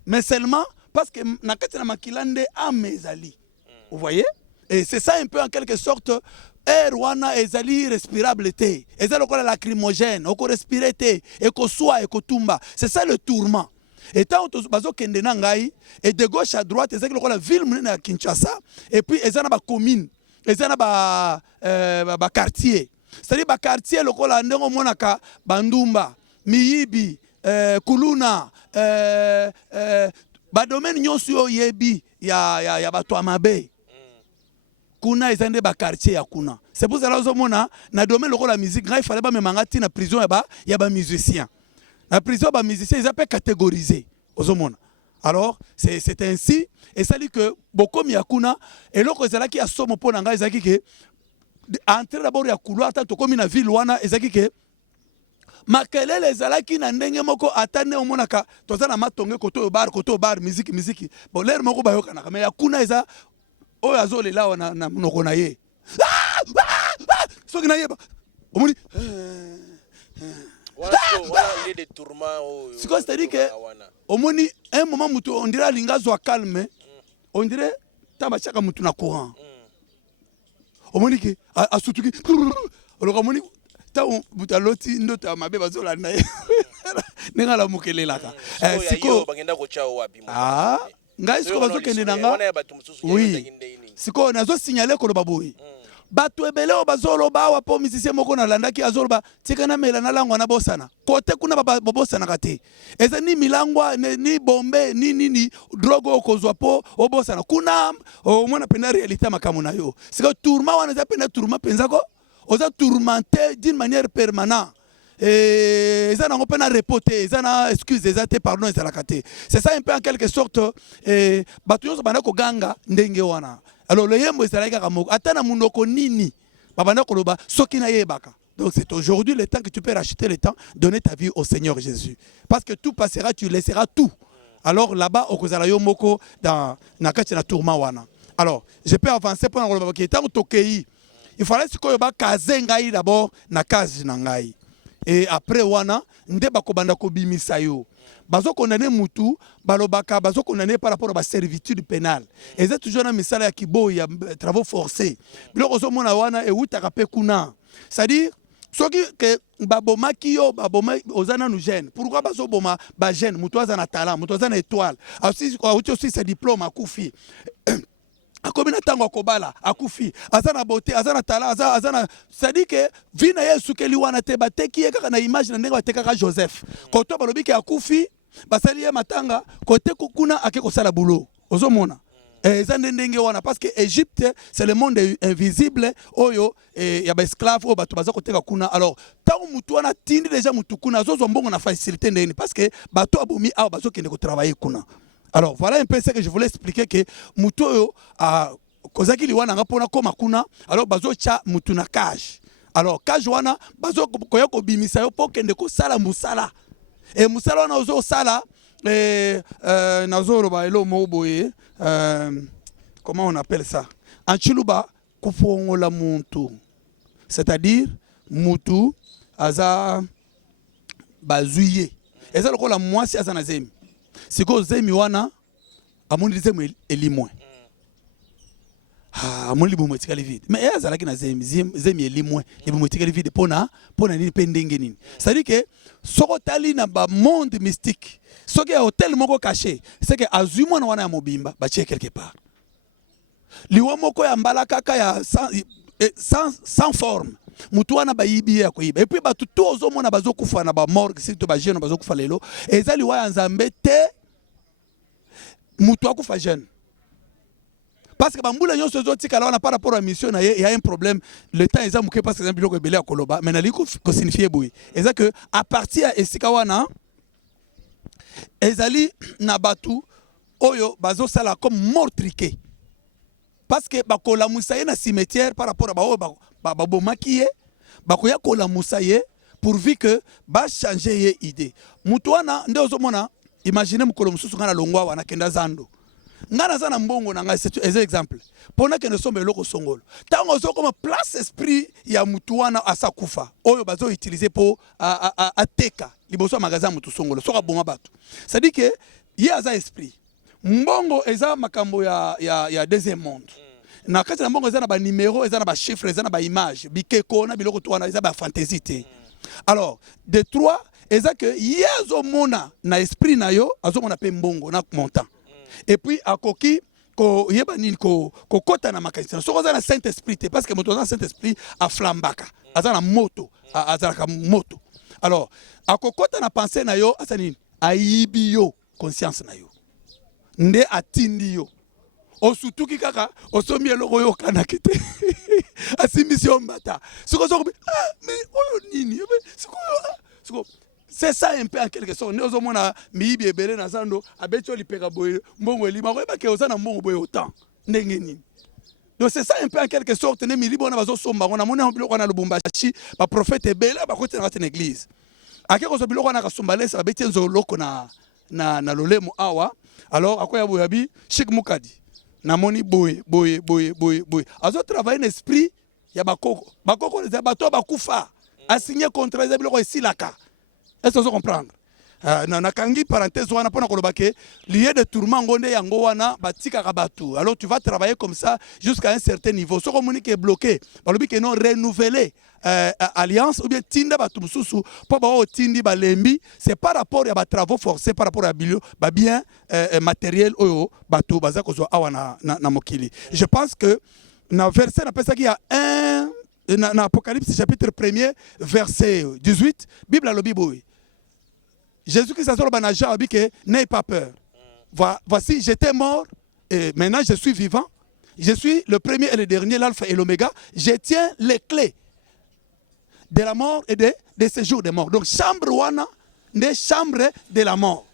mais seulement parce que na kati na makilande amezali vous voyez et c'est ça un peu en quelque sorte air wana ezali respirable te ezali kola lacrymogène oko respirer te eko soa eko tumba c'est ça le tourment et tant bazo kende na ngai et de gauche à droite ezali kola ville munene ya Kinshasa et puis ezana ba commune ezana ba quartier c'est-à-dire ba quartier lokola ndengo monaka bandumba miyibi kuluna ba domaine nyonso yo yebi ya bato amabe kuna ezande ba quartier ya kuna c'est pour cela ozomona na domaine lokola musique ngai fallait ba memanga ti na prison ya ba musicien na prison ba musicien ils appellent catégorisé ozomona alors c'est ainsi et ça dit que bokomi ya kuna et loko ezalaki ya somo pona ngai ezaki ke entrer d'abord ya couloir tant komi na ville wana ezaki ke makelele ezalaki na ndenge moko atane omonaka toza na matonge koto bar musique bon l'air moko bayoka na mais ya kuna eza oyo azolela wana na monoko na ye soki na yeba omoni voilà il est des tourments c'est-à-dire que omoni un moment mutu on dirait alinga zwa calme on dirait tamba chaka mutu na courant omoni ke asutuki alors omoni ta butaloti ndoto mabe bazola na ye ninga la mukelelaka siko bagenda ko chao wapi ngai siko bazokende nanga oui siko nazo signaler ko baboyi bato ebele o bazolo bawa po musicien moko na landaki azoloba tikana mela na langwa na bosana kote kuna bobosana kate eza ni milangwa ni bombe ni drogo okozwa po obosana kuna o mona pena réalité makamu na yo siko tourma wana za pena tourma penza ko oza tourmenté d'une manière permanente et ça n'a pas repoté ça n'a excuse ça te pardon ça la kate c'est ça un peu en quelque sorte bato yo bana ko ganga ndenge wana alors le yembo ezalaka kamoko atana munoko nini babana koloba soki na yebaka donc c'est aujourd'hui le temps que tu peux racheter le temps donner ta vie au Seigneur Jésus parce que tout passera tu laisseras tout alors là-bas okozala yo moko dans na kati na tourment wana alors je peux avancer pour koloba ki tant tokei il fallait que ba kazengai d'abord na kazi na ngai et après wana nde bakobanda kobimisa yo bazo condamné mutu balobaka bazo condamné par rapport à la servitude pénale et c'est toujours na misala ya kibo ya travaux forcés biloko zo mona wana e utaka pe kuna c'est-à-dire soki que babomaki yo baboma ozana nu jeune pourquoi bazo boma ba jeune mutu azana talent mutu azana étoile aussi c'est diplôme akufi akomi na tango akobala akufi azana beauté azana talent azana c'est-à-dire que vina yesu keli wana te bateki ye kaka na image na ndenge batekaka Joseph koto balobi ke akufi basali ye matanga kote kuna ake kosala boulot ozomona eza ndenge wana parce que Égypte c'est le monde invisible oyo ya ba esclave o bato baza koteka kuna alors tango mutu wana tindi déjà mutu kuna zozo mbongo na facilité ndeni parce que bato abomi awa bazo kende ko travailler kuna. Alors voilà un peu ce que je voulais expliquer que muto a kozaki liwana ngapona koma kuna alors bazo cha mutu na cage alors cage wana bazo koya ko bimisa yo pokende ko sala musala et musala wana ozo sala nazoro ba elo moboye comment on appelle ça en chiluba kufongola muntu c'est-à-dire mutu aza bazuye eza lokola mwasi aza na zemi siko zemi wana amundi zemi elimwe ah mon libo motikali vide mais ya zalaki na zemi elimwe libo motikali vide pona nini pe ndenge nini c'est-à-dire que soko tali na ba monde mystique soki ya hôtel moko caché c'est que azui mwana wana ya mobimba ba tie quelque part liwa moko ya mbala kaka ya sans forme mutu wana bayibi ya koyiba et puis batu to ozomona bazokufa na ba morgue surtout ba jeune bazokufa lelo eza liwa ya nzambe te mutu akufa jeune. Parce que bambula nyonso zotika là par rapport à mission il y a un problème le temps est amuké parce que exemple biloko ebele akoloba mais nali ko signifier boy eza que à partir esika wana ezali na batu oyo bazo sala comme meurtriqué parce que bakola musaye na cimetière par rapport à ba bomaki bakoya kola musaye pourvu que ba changer ye idée mutu wana nde ozomona imaginez mukolo mususu ngana longwa wana kenda zando ngana za na mbongo na ngai c'est un exemple pona que ne sommes loko songolo tango zo comme place esprit ya mutu wana asakufa oyo bazo utiliser pour a teka liboso magasin mutu songolo soka bonga batu ça dit que ye aza esprit mbongo eza makambo ya deuxième monde na kati na mbongo eza na ba numéro eza na ba chiffres eza na ba image bikeko na biloko to wana eza ba fantaisie te alors de trois eza que ye azomona na esprit na yo azomona pe mbongo na montant et puis akoki ko yeba nini ko kota na makanisi soko za na saint esprit te parce que moto na saint esprit a flambaka azana moto azalaka moto alors akokota na pensée na yo asa nini ayibi yo conscience na yo nde atindi yo osutuki kaka osomi eloko yo kana kete asimission mbata soko mais oyo nini soko c'est ça un peu en quelque sorte nous avons na miibi ebele na zando abeto lipeka boye mbongo elima ko ebake ozana mbongo boye autant ndenge nini donc c'est ça un peu en quelque sorte ne milibo na bazo somba on a mona biloko na Lubumbashi ba prophète ebele ba côté na église akeko so biloko na kasumba lesa abeti nzoloko na lolemo awa alors akoya boyabi Chic Mukadi na moni boye azo travailler l'esprit ya bakoko les bato bakufa a signé contrat za biloko esilaka. Est-ce que vous comprenez? Na kangi parenthèse wana pona koloba ke lié de tourment ngonde yango wana batika kabatu. Alors tu vas travailler comme ça jusqu'à un certain niveau. Ce communique est bloqué. Balobi ke non renouveler alliance ou bien tinda batu mususu po ba o tindi ba lembi, c'est par rapport à ba travaux forcés par rapport à bilio ba bien matériel oyo batu baza ko zo awana na mokili. Je pense que na verset na pesa ki ya 1 dans Apocalypse chapitre 1er verset 18 Bible a lobi boy Jésus-Christ a dit que n'ayez pas peur. Voici, j'étais mort et maintenant je suis vivant. Je suis le premier et le dernier, l'alpha et l'oméga. Je tiens les clés de la mort et de séjour des morts. Donc, chambre wana, des chambres de la mort.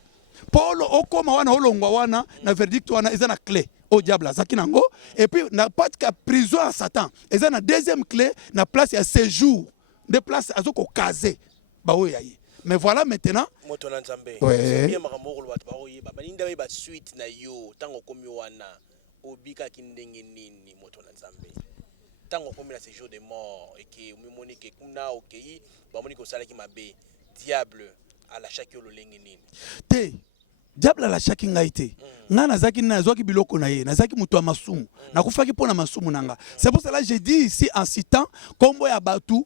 Paul, okoma wana, olongwa wana, na verdict wana, ils ont la clé au diable, zakinango. Et puis, n'a pas de prison à Satan. Ils ont la deuxième clé, na place à séjour. Des places à zoko kazé. Bah oui, aïe. Mais voilà maintenant. Ouais. Tango komi na séjour de mort et que moni ke kuna okei ba moni ko sala ki mabe diable à la chaque lo lengi nini te diable à la chaque ngaite nga nazaki na zwaki biloko na ye nazaki mutu masumu na kufaki pona masumu nanga. C'est pour cela j'ai dit ici en citant kombo ya batu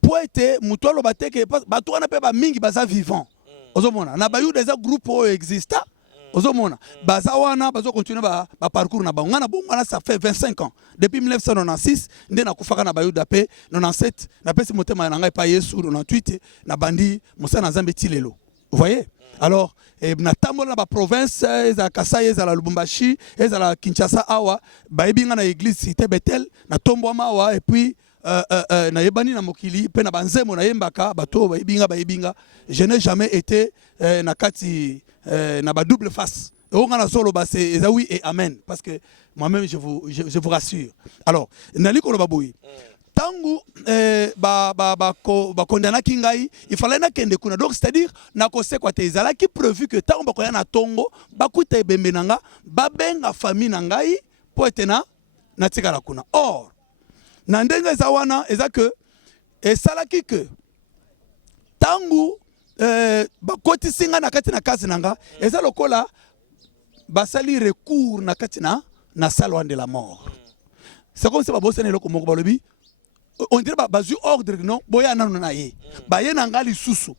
poete mutu aloba te ke batu wana pe ba mingi baza vivant ozomona na bayu des groupes exista ozomona baza wana bazo continuer ba parcours na bango na bongo na ça fait 25 ans depuis 1996 nde na kufaka na bayu dape 97 na pesi motema na ngai pa Yesu 98 na bandi musana Nzambe tilelo vous voyez alors na tambola na ba province za Kasai za la Lubumbashi za la Kinshasa awa ba ebinga na église cité Bethel na tombo mawa et puis na yebani na mokili pe na banzemo na yembaka bato ba ebinga je n'ai jamais été na kati na ba double face. On a solo c'est oui et amen parce que moi-même je vous rassure. Alors nali ko baboui. Tangu ba condamna kingai il fallait na kende kuna donc c'est-à-dire na kose kwa te ezala ki prévu que tangu ba koya na tongo ba kuta ebembe nanga ba benga famille nangai po etena na tikala kuna. Or na ndenga za wana eza que esala ki que tangu bakoti singa na kati na kazi nanga eza lokola basali recours na kati na salle de la mort c'est comme si babosana eloko moko balobi on dirait bazui ordre non boya nanu na ye baye na ngali susu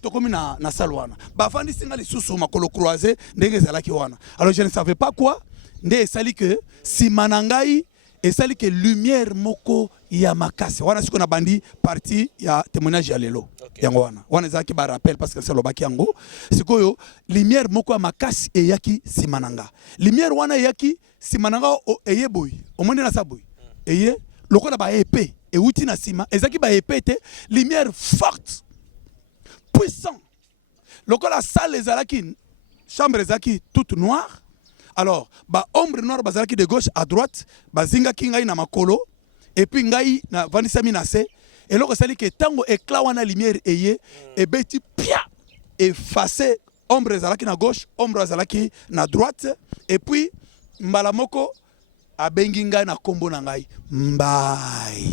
tokomi na salwana bafandi singa lisusu makolo croisé ndenge ezalaki wana. Alors je ne savais pas quoi nde esali que simanangai esali que lumière moko ya makasi wana siko na bandi partie ya témoignage ya lelo yango wana ezalaki ba rappel parce que c'est lobaki yango sikoyo lumière moko ya makasi eyaki simananga lumière wana eyaki simananga eyeboy omonde na saboy eye lokola ba épée euti na sima ezaki ba épée te lumière forte puissant. Lokola salle ezalaki chambre ezalaki toute noire. Alors ba ombre noire bazalaki de gauche à droite bazinga ki ngai na makolo et puis ngai na vandisami na se et loko sali ke tango éclat wana lumière eye et beti pia effacé ombre ezalaki na gauche ombre ezalaki na droite et puis mbala moko abengi ngai na kombo na ngai mbai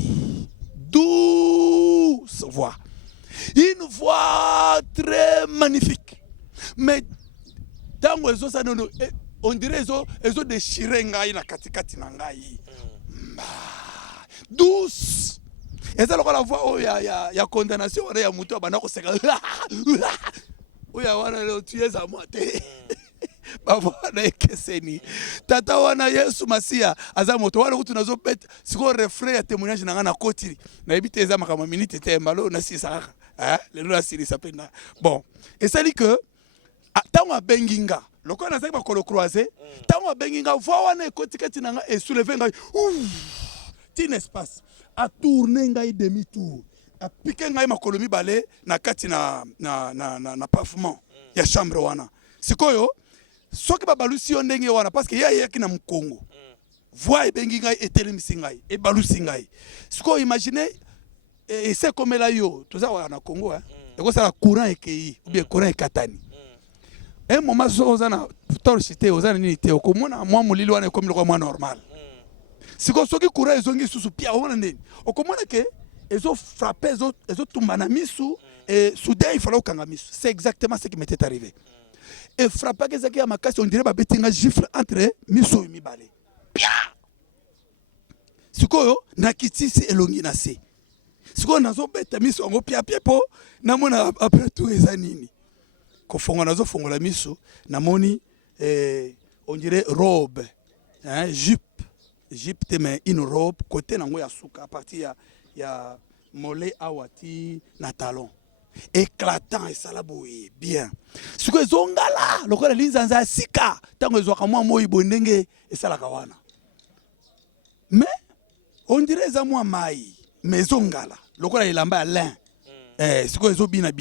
douce voix. Une voix très magnifique. Mais tango ezo sa nono on dirait ezo déchirer ngai na katikati na ngai. Douce. Et ça la voix oh ya condamnation ya muto bana ko seka. Oya wana tu es à moi te. Bavana ekeseni. Tata wana Yesu Masia aza moto wana kutu nazo bet siko refrain ya témoignage na ngana kotiri. Na ebite eza makama minute te mbalo na sisa. Le nom Siri s'appelle. Bon, et ça dit que tant à Benginga, le quoi n'a pas qu'on croisé, tant à Benginga, voilà ne kotikati nanga et soulever ngai, tin espace, à tourner ngai demi-tour, à piquer ngai ma colonie balai na kati na pavement, ya chambre wana. C'est quoi yo? Soit que babalusi on ndenge wana parce que ya ki na Mkongo. Voix Benginga et telemisingai et balusi ngai. C'est quoi imaginez? Et c'est comme là yo, tout ça on a Congo hein. Et quoi ça la courant ekei ou bien courant ekatani. Un moment so ozana torchité ozana ni te okomona moi molili wana comme le moi normal. Si ko soki courant ezongi susu pia wana ndeni. Okomona ke ezo frapper ezo tumbana misu et soudain il fallait okanga misu. C'est exactement ce qui m'était arrivé. Et frapper que zaki ya makasi on dirait ba betinga gifle entre misu et mibale. Pia. Sikoyo na kitisi elongi na se. Si on a bête miso on pia po na mona après tout ezanini ko fonga nazo fonga la miso na moni on dirait robe hein jupe te mais une robe côté nango ya suka à partir ya mollet awati na talon éclatant et salaboui bien si ko ezongala lokola linzanza sika tango ezwa kamwa moyi bondenge et sala kawana mais on dirait za moi mai mezongala lokola ilamba lin siko ezo bina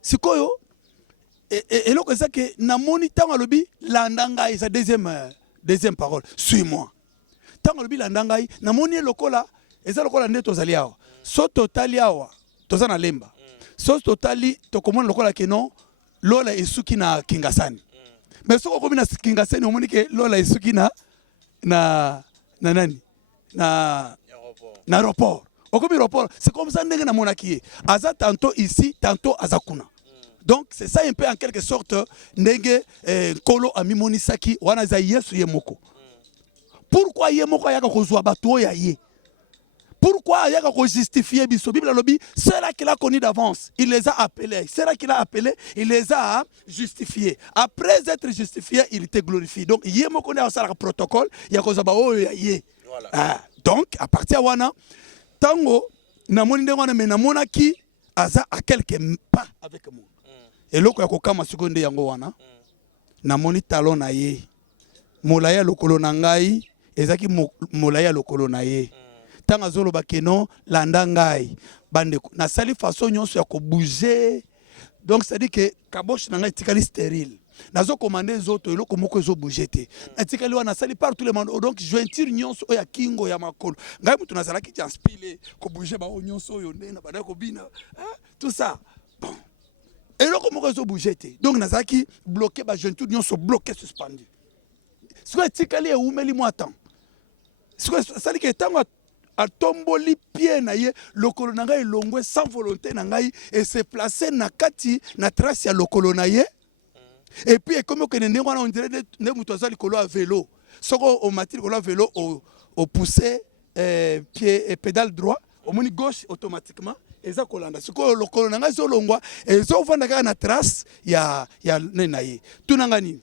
sikoyo eloko eza ke namoni tango alobi landanga eza deuxième parole suis-moi tango alobi landanga namoni lokola eza lokola nde tozali awa so totali awa toza na lemba so totali tokomona lokola ke non lola esuki na kingasani mais soko komi na kingasani omoni ke lola esuki na nani na aéroport. C'est comme ça que nous avons Aza tantôt ici, tantôt Azakuna. Donc c'est ça un peu en quelque sorte ndenge kolo amimonisaki wana za Yesu yemoko. Pourquoi yemoko yaka kozwa bato ya ye? Pourquoi yaka ko justifier biso Bible lobi cela qu'il a connu d'avance, il les a appelés. Cela qu'il a appelé, il les a justifiés. Après être justifié, il était glorifié. Donc yemoko na sala protocole ya kozwa ba o ya ye. Voilà. Donc à partir wana tango namoni nde wana me namonaki aza à quelques pas avec moi. Et loko ya kokama seconde yango wana namoni talon na ye molaya lokolo na ngai ezaki molaya lokolo na ye tanga zolo bakeno landa ngai bande na sali façon nyonso ya ko bouger donc ça dit que kabosh na ngai tikali stérile nazo commander zoto eloko moko ezo bouger te natikali wana sali partout le monde donc jointure nyonso ya kingo ya makolo ngai mutu nazala ki transpile ko bouger ba nyonso yo ndena bana ko bina tout ça bon eloko moko ezo bouger te donc nazala ki bloquer ba jointure nyonso bloqué suspendu siko tikali e umeli mo attend siko sali ke tango atomboli pied na ye lokolo na ngai longwe sans volonté na ngai et se placer na kati na trace ya lokolo na ye. Et puis comme on dirait ne mutoza likolo à vélo soko au matrique au vélo au pousser pied et pédale droit au moni gauche automatiquement eza kolanda siko lokolo nanga zo longwa ezo vanda kaka na trace ya nenaye tunanga nini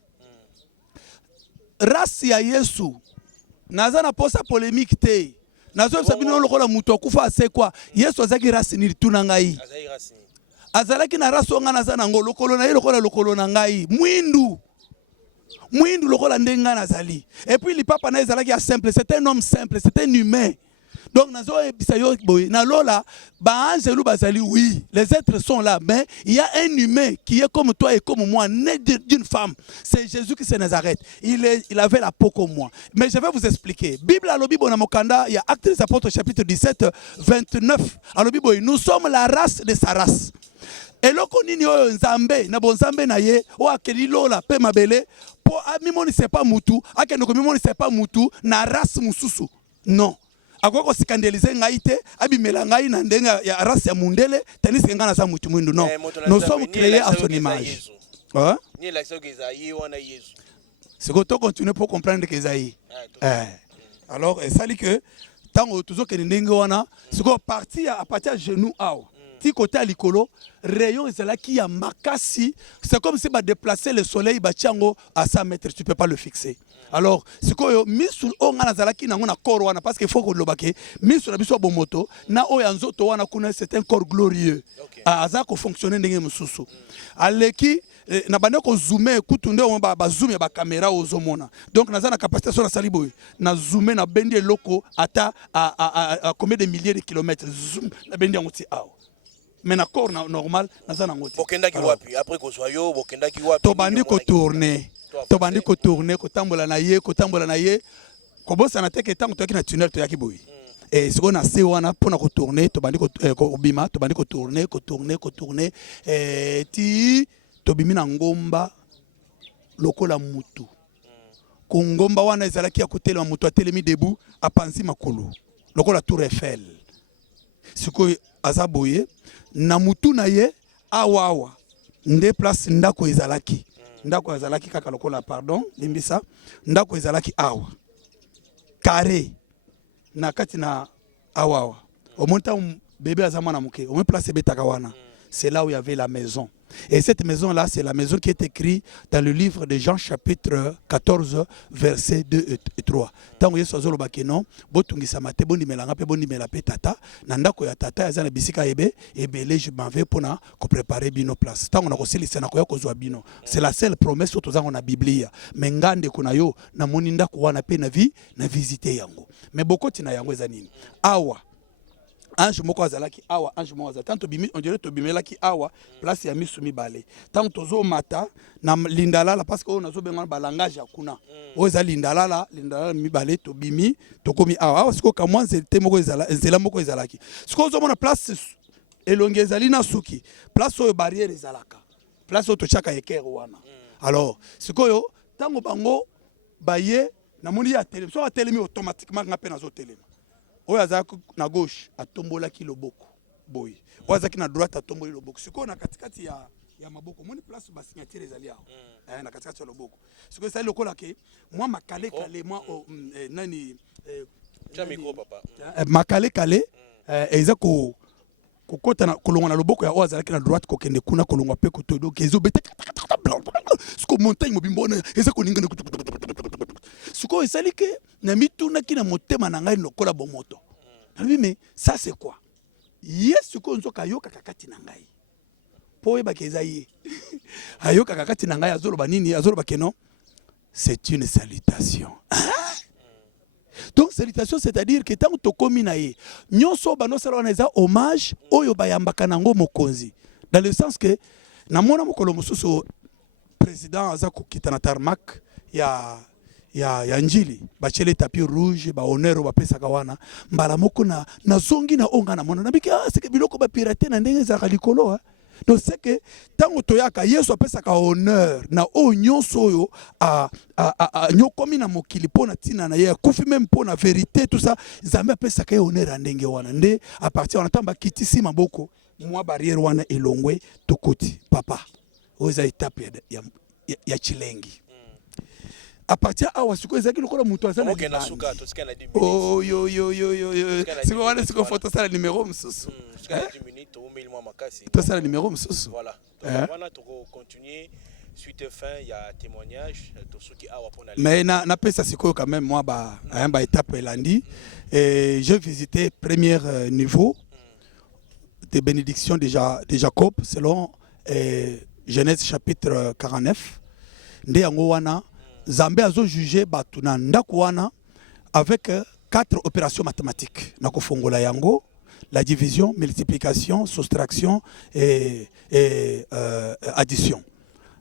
race ya Yesu naza na posa polémique te nazo sabino lokola muto akufa ase kwa Yesu azaki race nini tunanga yi azalaki na race nga naza nango lokolo na ye lokola lokolo na ngai mwindu lokola ndenga nazali et puis le papa na ezalaki ya simple, c'était un homme simple, c'était un humain. Donc nazo ebisa yo boy na lola ba angelou bazali oui, les êtres sont là mais il y a un humain qui est comme toi et comme moi, né d'une femme. C'est Jésus qui se Nazareth. Il avait la peau comme moi. Mais je vais vous expliquer. Bible à l'obi bona mokanda, il y a Actes des Apôtres chapitre 17 29. À l'obi boy, nous sommes la race de sa race. Eloko nini oyo nzambe na bonzambe na ye o akeli lola pe mabele po amimoni c'est pas mutu akende ko mimoni c'est pas mutu na race mususu. Non. Akoko scandaliser ngai te abimela ngai na ndenga ya race ya mundele tenisi ngana za mutu mwindu non. Nous sommes créés à son image. Hein? Ni la so Isaïe wana Yesu. C'est que tu continues pour comprendre que Isaïe. Alors ça dit que tant toujours que ndenge wana c'est que parti à partir à genou awa. Côté à l'icolo, rayon est qui a makasi. C'est comme si bah déplacer le soleil bah tiango à 100 mètres, tu peux pas le fixer. Alors c'est quoi misul on a nazala qui n'a pas corps wana parce qu'il faut que le baké misul abiso bomoto na o yanzo to wana kuna c'est un corps glorieux. Aza ko fonctionner ndenge mususu. Aleki na bande ko zoomer kutunde on ba zoom ba caméra ozomona. Donc naza na capacité sur la salibo na zoomer na bendi loko ata à combien de milliers de kilomètres zoom na bendi ngoti aw. Mais na corps normal naza na ngoti. Bokenda ki wapi après ko soyo bokenda ki wapi. To bandi ko tourner. To bandi ko tourner ko tambola na ye ko bossa na teke tango to na tunnel to yaki boy. Et ce qu'on a c'est wana pona ko tourner to bandi ko bima to bandi ko tourner ti to bimi na ngomba lokola mutu. Ko ngomba wana ezalaki ya kotela mutu atelemi debout apanzi makolo lokola Tour Eiffel. Siko azaboye na mutu na ye awawa nde place ndako ezalaki kaka lokola pardon limbisa ndako ezalaki awa carré na kati na awawa au monta bébé azama na muke au place betaka wana c'est là où il y avait la maison. Et cette maison-là, c'est la maison qui est écrite dans le livre de Jean chapitre 14, versets 2 et 3. Tango yesu azolo bakeno, botungisa mate bondi melanga pe bondi melape tata, nandako ya tata yazana bisika ebe, ebele je m'en vais pour ko préparer bino place. Tango na kosilisa na koya kozwa bino. C'est la seule promesse to zango na Biblia. Mengande kuna yo na moninda ko wana pe na vie na visiter yango. Mais bokoti na yango ezanini. Awa ange moko azalaki awa ange moko azalaki tanto bimi on dirait to bimelaki awa place ya misumi bale tanto tozo mata na lindalala parce que on azo benga ba langage ya kuna oza lindalala mi bale to bimi to komi awa siko kamwa nzete moko ezala moko ezalaki siko zo mona place elonge ezali na suki place oyo barrière ezalaka place oyo to chaka ekere wana alors siko yo tango bango baye na moni ya télé so atelemi automatiquement ngape na zo télé oyo azaki na gauche atombolaki loboko boy oyo azaki na droite atomboli loboko sikoyo na katikati ya maboko moni place ba signature ezali aho na katikati ya loboko sikoyo ezali lokola ke mwa makale kale mwa nani micro papa makale kale eza ko kokota na kolonga na loboko ya oyo azalaki na droite kokende kuna kolonga pe koto donc ezobeta siko montagne mobimbona eza koningana siko esali ke na mitunaki na motema na ngai lokola bomoto. Mais ça c'est quoi? Yesu ko nzoka yoka kakati na ngai. Po yeba ke ezaye. Ayoka kakati na ngai azoloba nini? Azoloba ke non. C'est une salutation. Donc salutation c'est-à-dire que tant to komi na ye, nyonso bano sala eza hommage oyo bayambaka nango mokonzi. Dans le sens que na mona mokolo mosusu président azako kitana tarmac ya njili bachele tapis rouge ba honneur ba pesa kawana mbala moko na zongi na onga na mona nabiki c'est que biloko ba pirater na ndenge za likolo donc c'est que tango toyaka Yesu apesa ka honneur na nyonso oyo nyokomi na mokili pona tina na ye kufi même pona vérité tout ça Nzambe apesa ka honneur a ndenge wana nde à partir on attend ba kitisi maboko moi barrière wana elongwe tokoti papa oza étape ya chilengi. à partir awa siko ezaki lokola muto azana OK na suka to sika na 10 minutes oh yo siko wana siko photo ça le numéro msusu sika na 10 minutes au mille mois makasi to ça le numéro msusu voilà donc wana to continuer suite fin il y a témoignage to suki awa pona mais na pesa siko quand même moi ba étape elandi et j'ai visité premier niveau de bénédiction de Jacob selon Genèse chapitre 49 nde yango wana Zambé azo jugé batu na ndako wana avec 4 opérations mathématiques na kofongola yango la division, multiplication, soustraction et addition.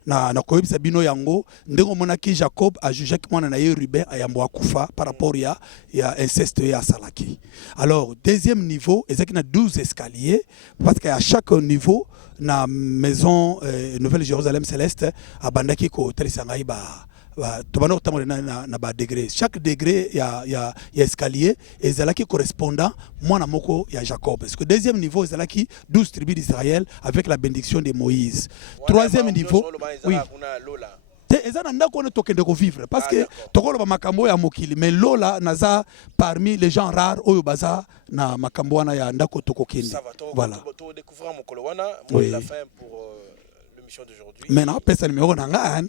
Na koyebisa bino yango ndenge monaki Jacob a jugé que mwana na ye Ruben ayambo akufa par rapport ya inceste ya salaki. Alors deuxième niveau, ezaki na 12 escaliers parce qu'à chaque niveau na maison Nouvelle Jérusalem céleste abandaki ko telisanga iba na ba degré. Chaque degré il y a escalier et ezalaki correspondant mwana moko ya Jacob. Parce que deuxième niveau ezalaki 12 tribus d'Israël avec la bénédiction de Moïse. Troisième niveau, oui. Ezana ndako ne tokende ko vivre parce que tokolo ba makambo ya mokili mais lola naza parmi les gens rares oyo baza na makambo wana ya ndako tokokende. Voilà. To découvrir mokolo wana moi la fin pour d'aujourd'hui. Maintenant, pesa numéro nanga.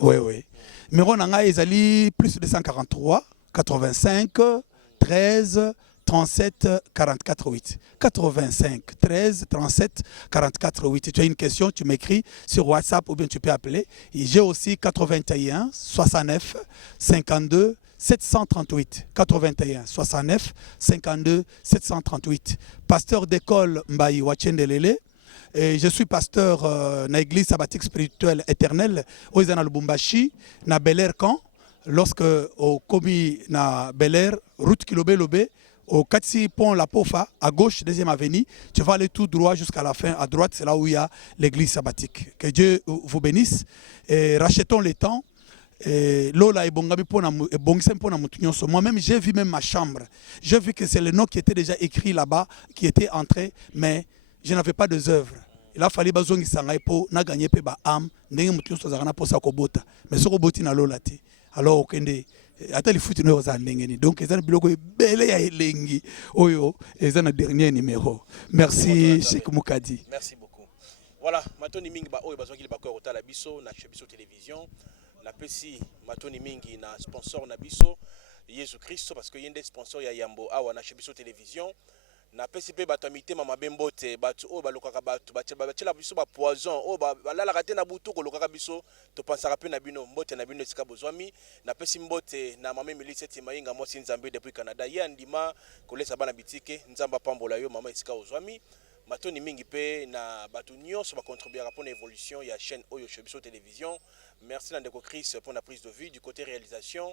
Oui. Numéro nanga ezali plus de 143 85 13 37 44 8. 85 13 37 44 8. Tu as une question, tu m'écris sur WhatsApp ou bien tu peux appeler. J'ai aussi 81 69 52 738. 81 69 52 738. Pasteur d'école Mbayi Wachendelele. Et je suis pasteur dans l'église sabbatique spirituelle éternelle au Lubumbashi, na Bel Air Camp. Lorsque au commis na Bel Air, route Kilobé, au Katsi Pont La Pofa, à gauche, deuxième avenue, tu vas aller tout droit jusqu'à la fin. À droite, c'est là où il y a l'église sabbatique. Que Dieu vous bénisse. Et rachetons les temps. Lola et Bongami moi-même j'ai vu même ma chambre. J'ai vu que c'est le nom qui était déjà écrit là-bas, qui était entré, mais je n'avais pas de œuvres. Il a fallu bazongi sangai po na gagner pe ba am ndenge mutu so zakana po sa ko bota mais so ko boti na lola te alors okende ata li futi no za ndenge ni donc ezana biloko bele ya elengi oyo ezana dernier numéro. Merci Cheikh Mukadi. Merci beaucoup. Voilà, matoni mingi ba oyo bazongi ba ko kotala biso na biso télévision na pesi matoni mingi na sponsor na biso Jésus Christ parce que yende sponsor ya Yambo awa na biso télévision. Na PCP batamité mama bembote batu o balokaka batu batela biso ba poison o balala kate na butu ko lokaka biso to pensaka pe na bino mbote na bino sika bozwami na pesi mbote na mama Melise Timainga mosi Nzambe depuis Canada ya ndima kolesa bana bitike Nzamba pambola yo mama sika ozwami matoni mingi pe na batu nyonso ba contribuer pour l'évolution ya chaîne Oyo Biso télévision. Merci Nandeko Chris pour la prise de vue du côté réalisation.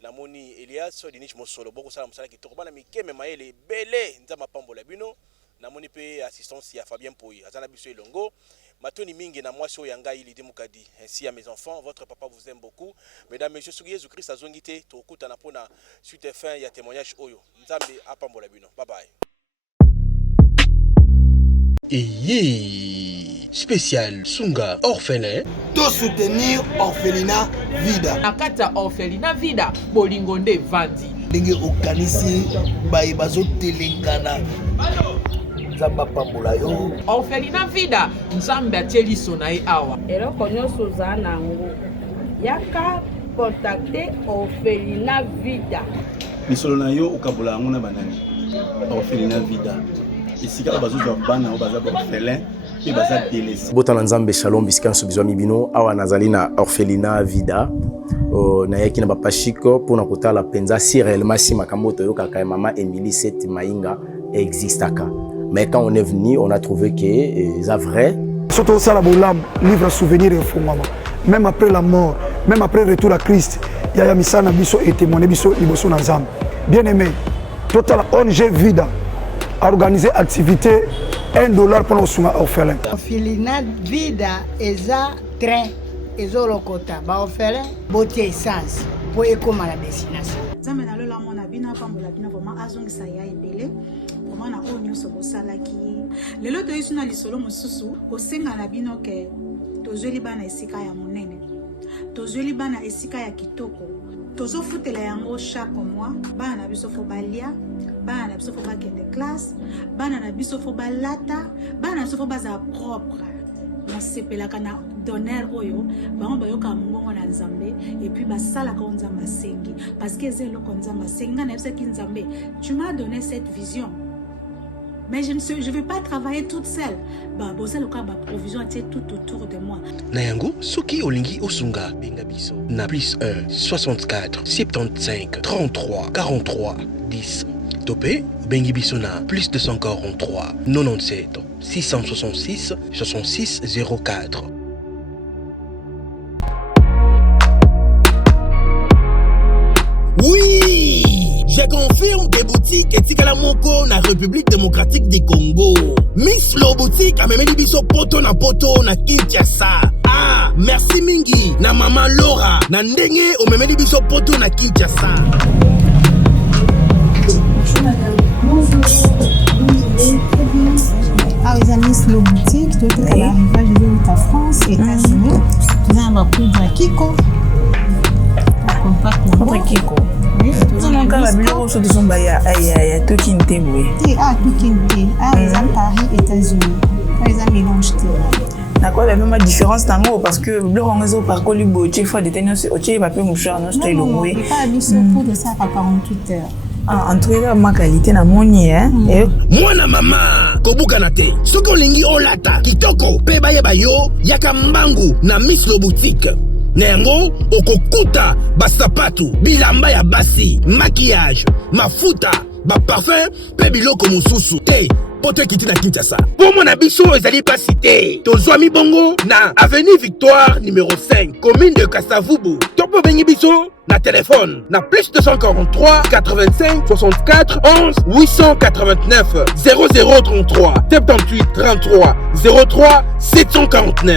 La moni Elias Dinich Mosolo boko sala musala ki tokobana mikeme maele belé Nzamba pambola bino na moni pe assistance ya Fabien Poyi azana biso elongo matoni mingi na mwasi oyanga ili demukadi. Ainsi à mes enfants, votre papa vous aime beaucoup. Mesdames, messieurs, sur Jésus Christ azongité to kuta na pona suite fin ya témoignage Oyo Nzambe apambola bino. Bye bye. Et spécial Sunga orphelin. To soutenir orphelinat Vida. Nakata orphelinat Vida bolingonde vandi. Ndenge okanisi baye bazotelengana. Nzamba pambola yo. Orphelinat Vida Nzambe ateliso na ye awa. Eloko nyonso za nango. Yaka contacter orphelinat Vida. Misolo na yo okabola ngona banani. Orphelinat Vida. Esika bazozwa bana o baza orphelin et baza délaissé. Botana Nzambe shalom bisika nso bizwa mibino awa nazali na orphelinat Vida. Na yaki na bapashiko pona kotala penza si réellement si makambo toyokaka mama Emily Timainga existaka. Mais quand on est venu, on a trouvé que c'est vrai. Surtout ça, livre souvenir et fondement. Même après la mort, même après le retour à Christ, il y a Misana Biso et témoigné Biso Liboso Nazam. Bien aimé, total ONG Vida a organisé activité $1 pour nos orphelins. Orphelinat Vida eza train ezolokota ba orphelin botie essence pour ekoma la destination. Nzambe na lola mona bina pambola bina vraiment azongisa ya ebele. Comment na o nyonso bosalaki. Lelo toyesu na lisolo mosusu kosenga na bino ke tozweli bana esika ya monene. tozweli bana esika ya kitoko tozofutela yango chaque mois bana na biso fo balia bana na biso fo bakende classe bana na biso fo balata bana na biso fo baza propre nasepelaka na donner oyo bango bayoka mbongo na nzambe et puis basalaka nzambe asengi parce que eza eloko nzambe asengi nga na yebisaki nzambe tu m'as donné cette vision mais je ne vais pas travailler toute seule. Boza loka ba provision était tout autour de moi. Nayango, soki olingi osunga benga biso na plus 1 64 75 33 43 10. Topé bengi biso na plus 243 97 666 66 04. Oui, je confirme que boutique etikala moko na République démocratique du Congo. Miss Lo boutique amemeli biso poto na Kinshasa. Ah, merci mingi na maman Laura na ndenge omemeli biso poto na Kinshasa. Ah, les amis, Lo boutique, tout est à l'arrivage de France, États-Unis. Nous avons un poudre à Kiko. Contre Kiko. Tout mon cas, la bureau sur de son baya, aïe, tout qui n'était oui. Ah, tout qui n'était. Ah, les amis, Paris, États-Unis. Les amis, mélange. D'accord, la même différence dans l'eau parce que le réseau par Colibo, tu fais des tennis, tu vas pas moucher, non, je te le non, il n'y a pas de pour de ça à 48 heures. Ah, en tout cas, ma qualité na moni, hein. Moi na mama, kobukanate. Soko lingi olata, kitoko, pe baye bayo, yaka mbangu na Miss Lo boutique. Nengo, okokuta, basapatu, bilamba ya basi, maquillage, mafuta, ba parfum, pe biloko mususu. Te, pote kiti na Kinshasa. Pour mon abisso, ezali pas cité. Tozwami bongo na avenue Victoire numéro 5, commune de Kasavubu. Topo bengi biso na téléphone na plus 243 85 64 11 889 0033 78 33 03 749.